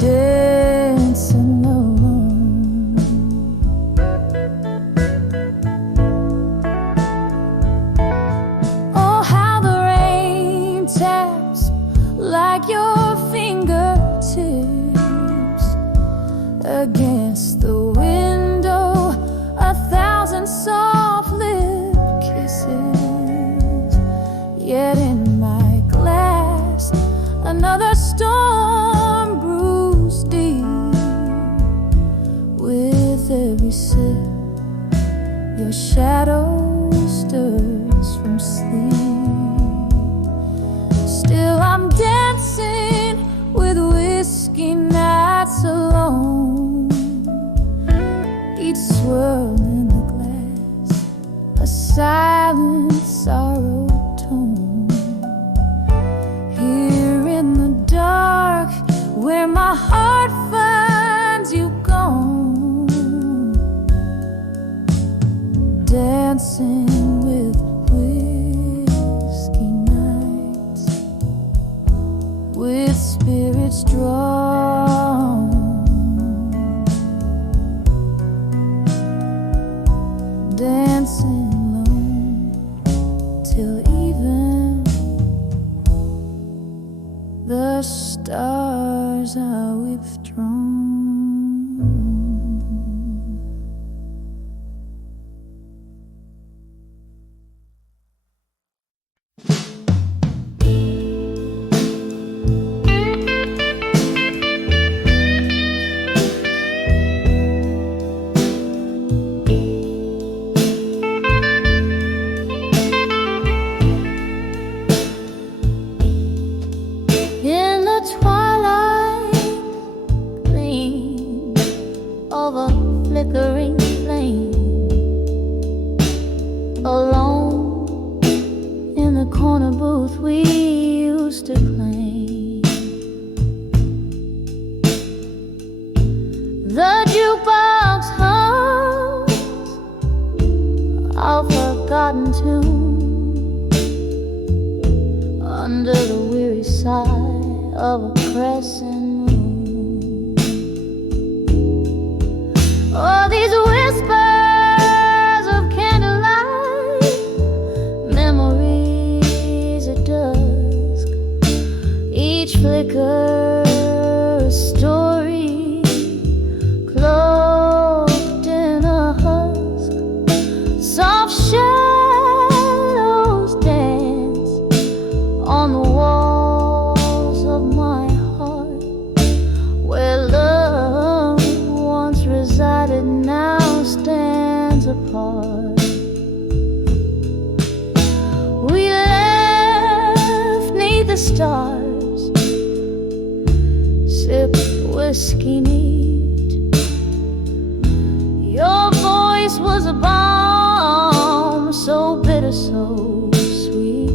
dancing alone. Oh, how the rain taps like your fingertips against the window, 1,000 soft lip kisses. Yet in my glass, another storm brews deep. With every sip, your shadow stirs from sleep. Still I'm dancing with whiskey nights alone. Each swirl in the glass, a silent sorrow tone. Here in the dark, where my heart finds you gone. Dancing with whiskey nights, with spirits drawn. Dancing alone till even the stars are withdrawn. In the twilight gleam of a flickering flame, alone in the corner booth we used to claim. The jukebox hums our forgotten tune under the weary sigh of a crescent moon. Oh, these whispers of candlelight, memories at dusk, each flicker a story cloaked in a husk. Soft shadows dance on the walls of my heart, where love once resided now stands apart. We left 'neath the stars, sip whiskey neat. Your voice was a balm, so bitter, so sweet.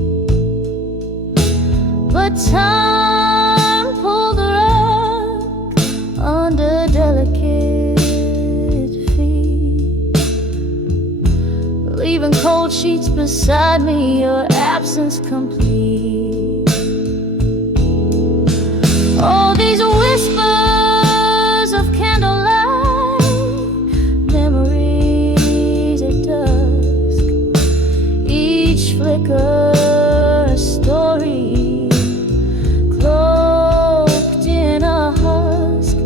But time pulled the rug under delicate feet, leaving cold sheets beside me, your absence complete. Oh, these whispers of candlelight, memories at dusk, each flicker a story cloaked in a husk.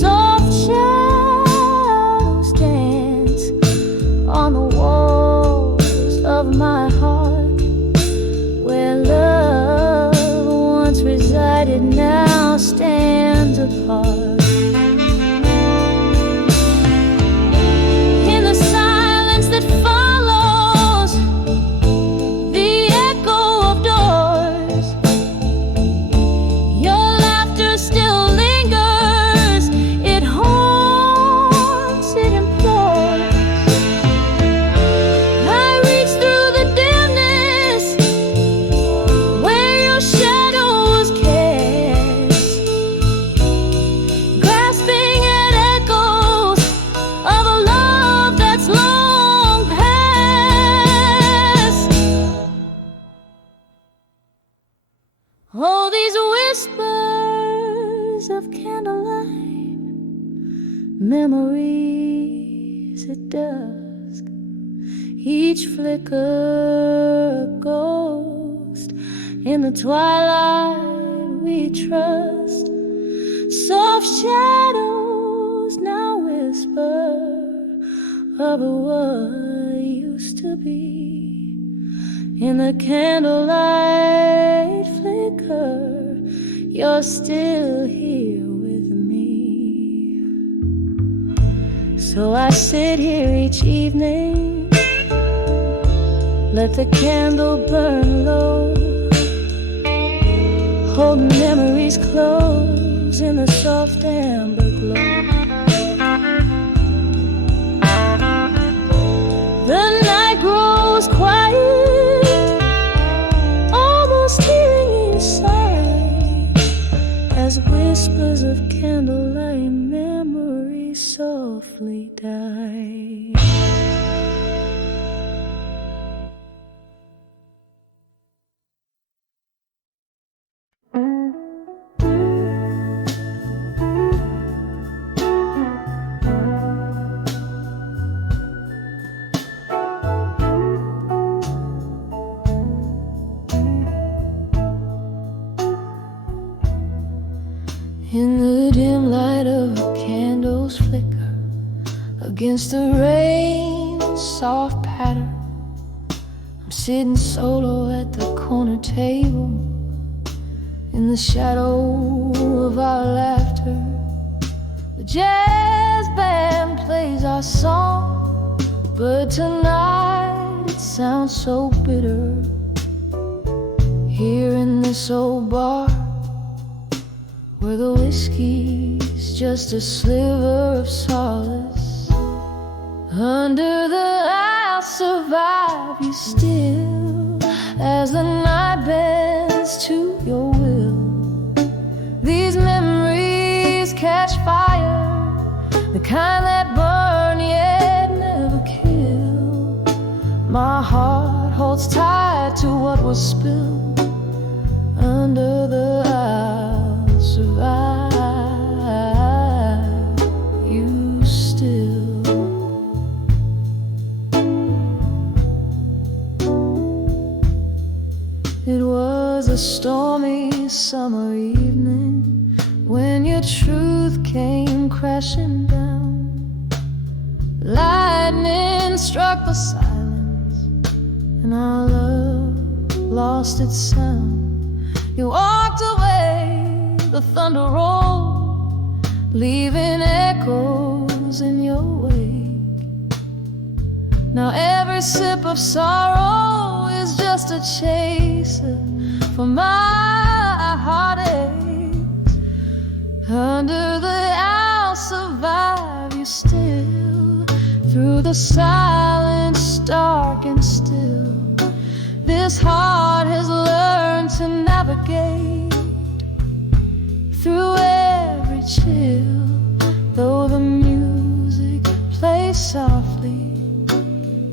Soft shadows dance on the walls of my heart, where love good heart. In the silence that follows the echo of doors, your laughter still lingers. It haunts, it implores. I reach through the dimness where your shadow was cast, grasping at echoes of a love that's long past. Oh, these whispers of candlelight, memories at dusk, each flicker a ghost. In the twilight we trust. Soft shadows now whisper of what used to be. In the candlelight flicker, you're still here with me. So I sit here each evening, let the candle burn low, holding memories close in the soft amber glow. The night grows quiet, almost hearing inside, as whispers of candlelight memories softly die. In the dim light of a candle's flicker, against the rain's soft patter, I'm sitting solo at the corner table, in the shadow of our laughter. The jazz band plays our song, but tonight it sounds so bitter. Here in this old bar, where the whiskey's just a sliver of solace, under the I'll survive you still, as the night bends to your will. These memories catch fire, the kind that burn yet never kill. My heart holds tight to what was spilled, under the I'll survive you still. It was a stormy summer evening when your truth came crashing down. Lightning struck the silence, and our love lost its sound. You walked away, the thunder rolled, leaving echoes in your wake. Now every sip of sorrow is just a chaser for my heartaches. Under the I'll survive you still, through the silence dark and still. This heart has learned to navigate through every chill, though the music plays softly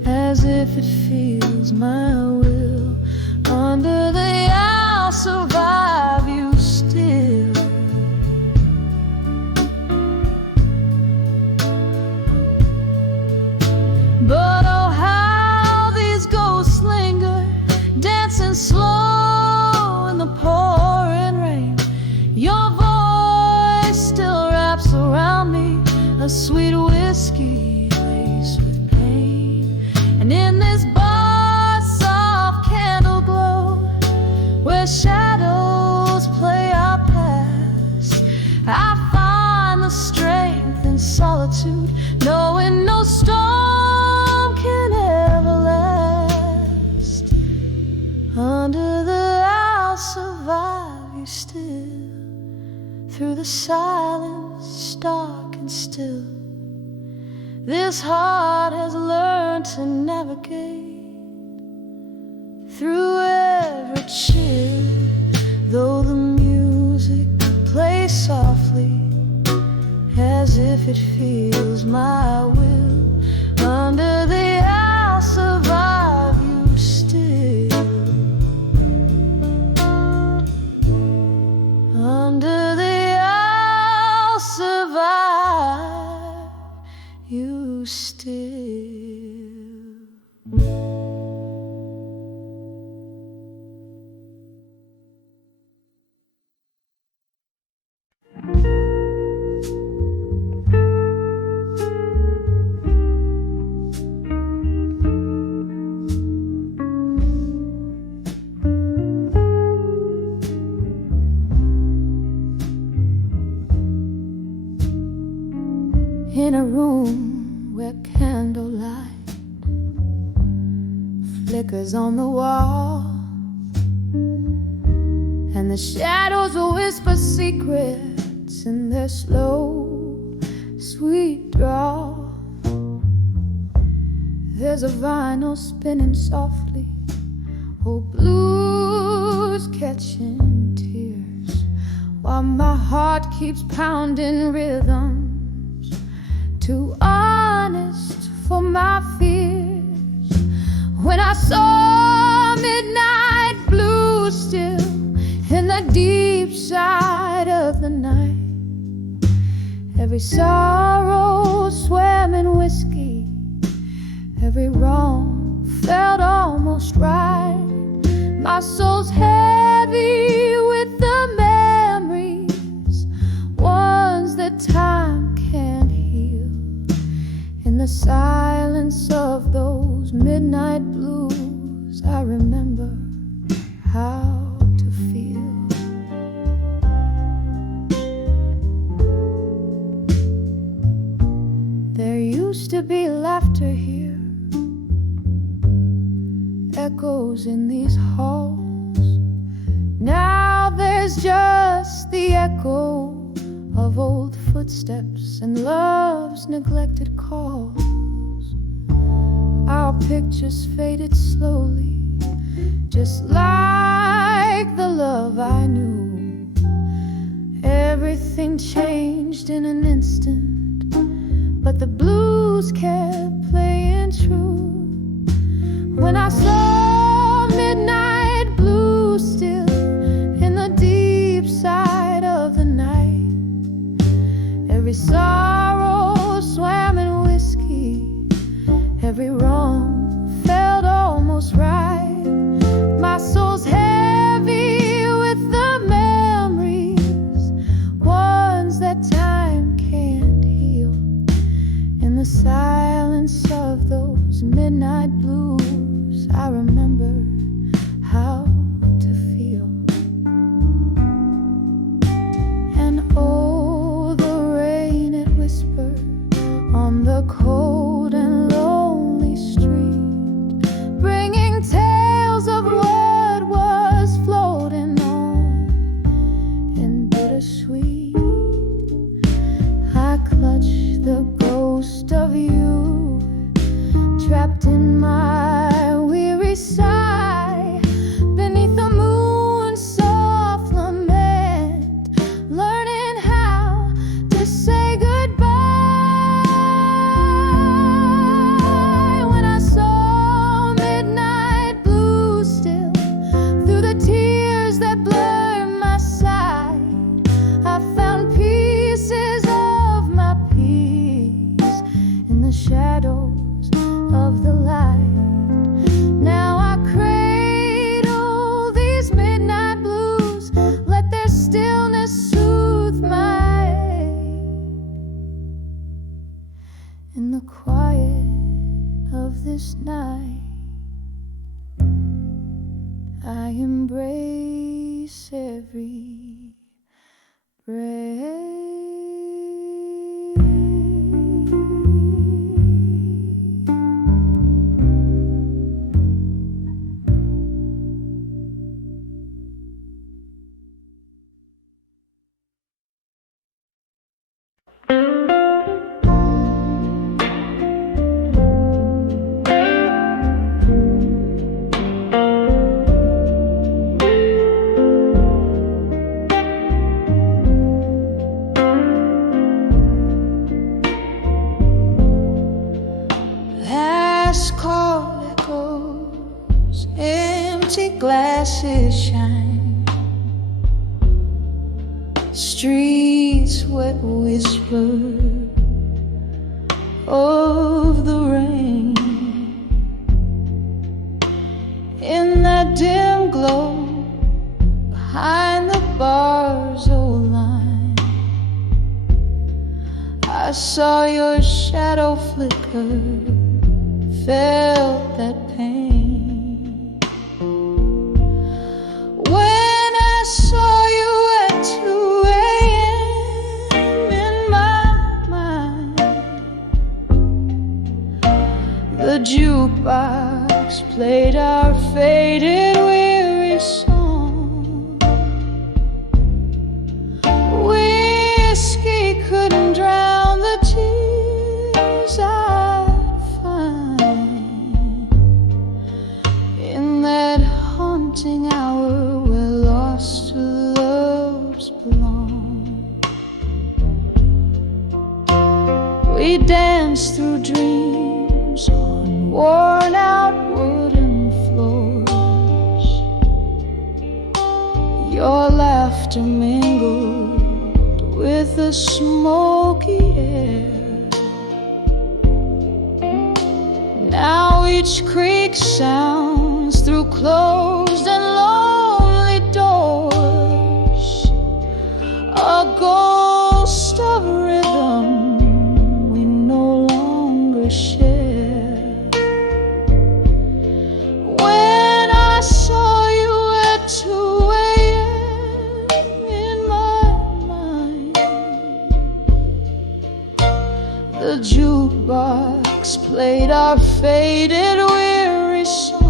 as if it feels my will. Under the I'll survive you still. But oh, how these ghosts linger, dancing slow in the pouring rain. Your voice still wraps around me, a sweet whiskey laced with pain. And in this bar, soft candle glow, where shadows still through the silence, stark and still. This heart has learned to navigate through every chill. Though the music plays softly, as if it feels my will, under the I'll survive you still. Under the I'll survive you still. In a room where candlelight flickers on the wall, and the shadows will whisper secrets in their slow, sweet drawl. There's a vinyl spinning softly, old blues catching tears, while my heart keeps pounding rhythms too honest for my fears. When I saw midnight blue still in the deep side of the night, every sorrow swam in whiskey, every wrong felt almost right. My soul's heavy with the memories, ones that time can't heal. In the silence of those midnight blues, I remember how to feel. There used to be laughter here, echoes in these halls. Now there's just the echo of old footsteps and love's neglected calls. Our pictures faded slowly, just like the love I knew. Everything changed in an instant, but the blues kept playing true. When I saw midnight blue still in the deep side of the night, every sorrow swam in whiskey, every wrong felt almost right. My soul's heavy with the memories, ones that time can't heal. In the silence of those midnight blues, I remember how to feel. And oh, the rain it whispered on the cold and lonely street, bringing tales of what was floating on in bittersweet. I clutch the ghost of you, trapped in my weary sigh, beneath the moon's soft lament, learning how to say goodbye. When I saw midnight blue still through the tears that blurred my sight, I found pieces of my peace in the shadows of the light. Now I cradle these midnight blues, let their stillness soothe my ache. In the quiet of this night, I embrace every breath. glasses shine, streets wet whisper of the rain. In that dim glow behind the bar's old line, I saw your shadow flicker, felt that pain. When I saw you at 2 a.m. in my mind, the jukebox played our faded, weary song. Whiskey couldn't drown the tears I'd find in that haunting hour where lost loves belong. We danced through dreams on worn out wooden floors. Your laughter mingled with the smoky air. Now each creak sounds through closed and lonely doors, a ghost of rhythm we no longer share. When I saw you at 2 a.m. in my mind, the jukebox played our faded, weary song.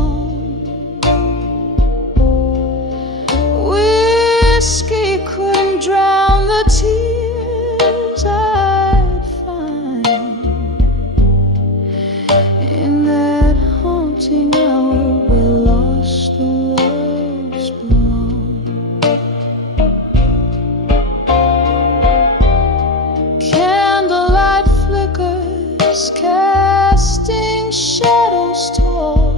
Whiskey couldn't drown the tears I'd find in that haunting hour where lost loves belong. Candlelight flickers, casting shadows tall.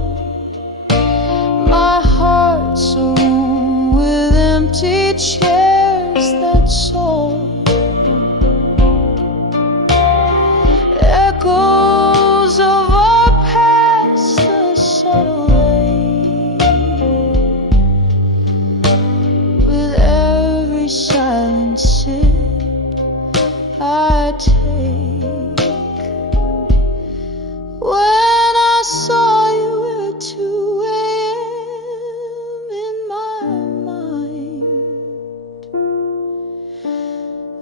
My heart's a room with empty chairs that soar. Echoes of our past, the subtle way. With every silent sip I take. When I saw you at 2 a.m. in my mind,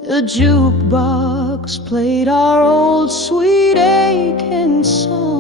the jukebox played our old sweet aching song.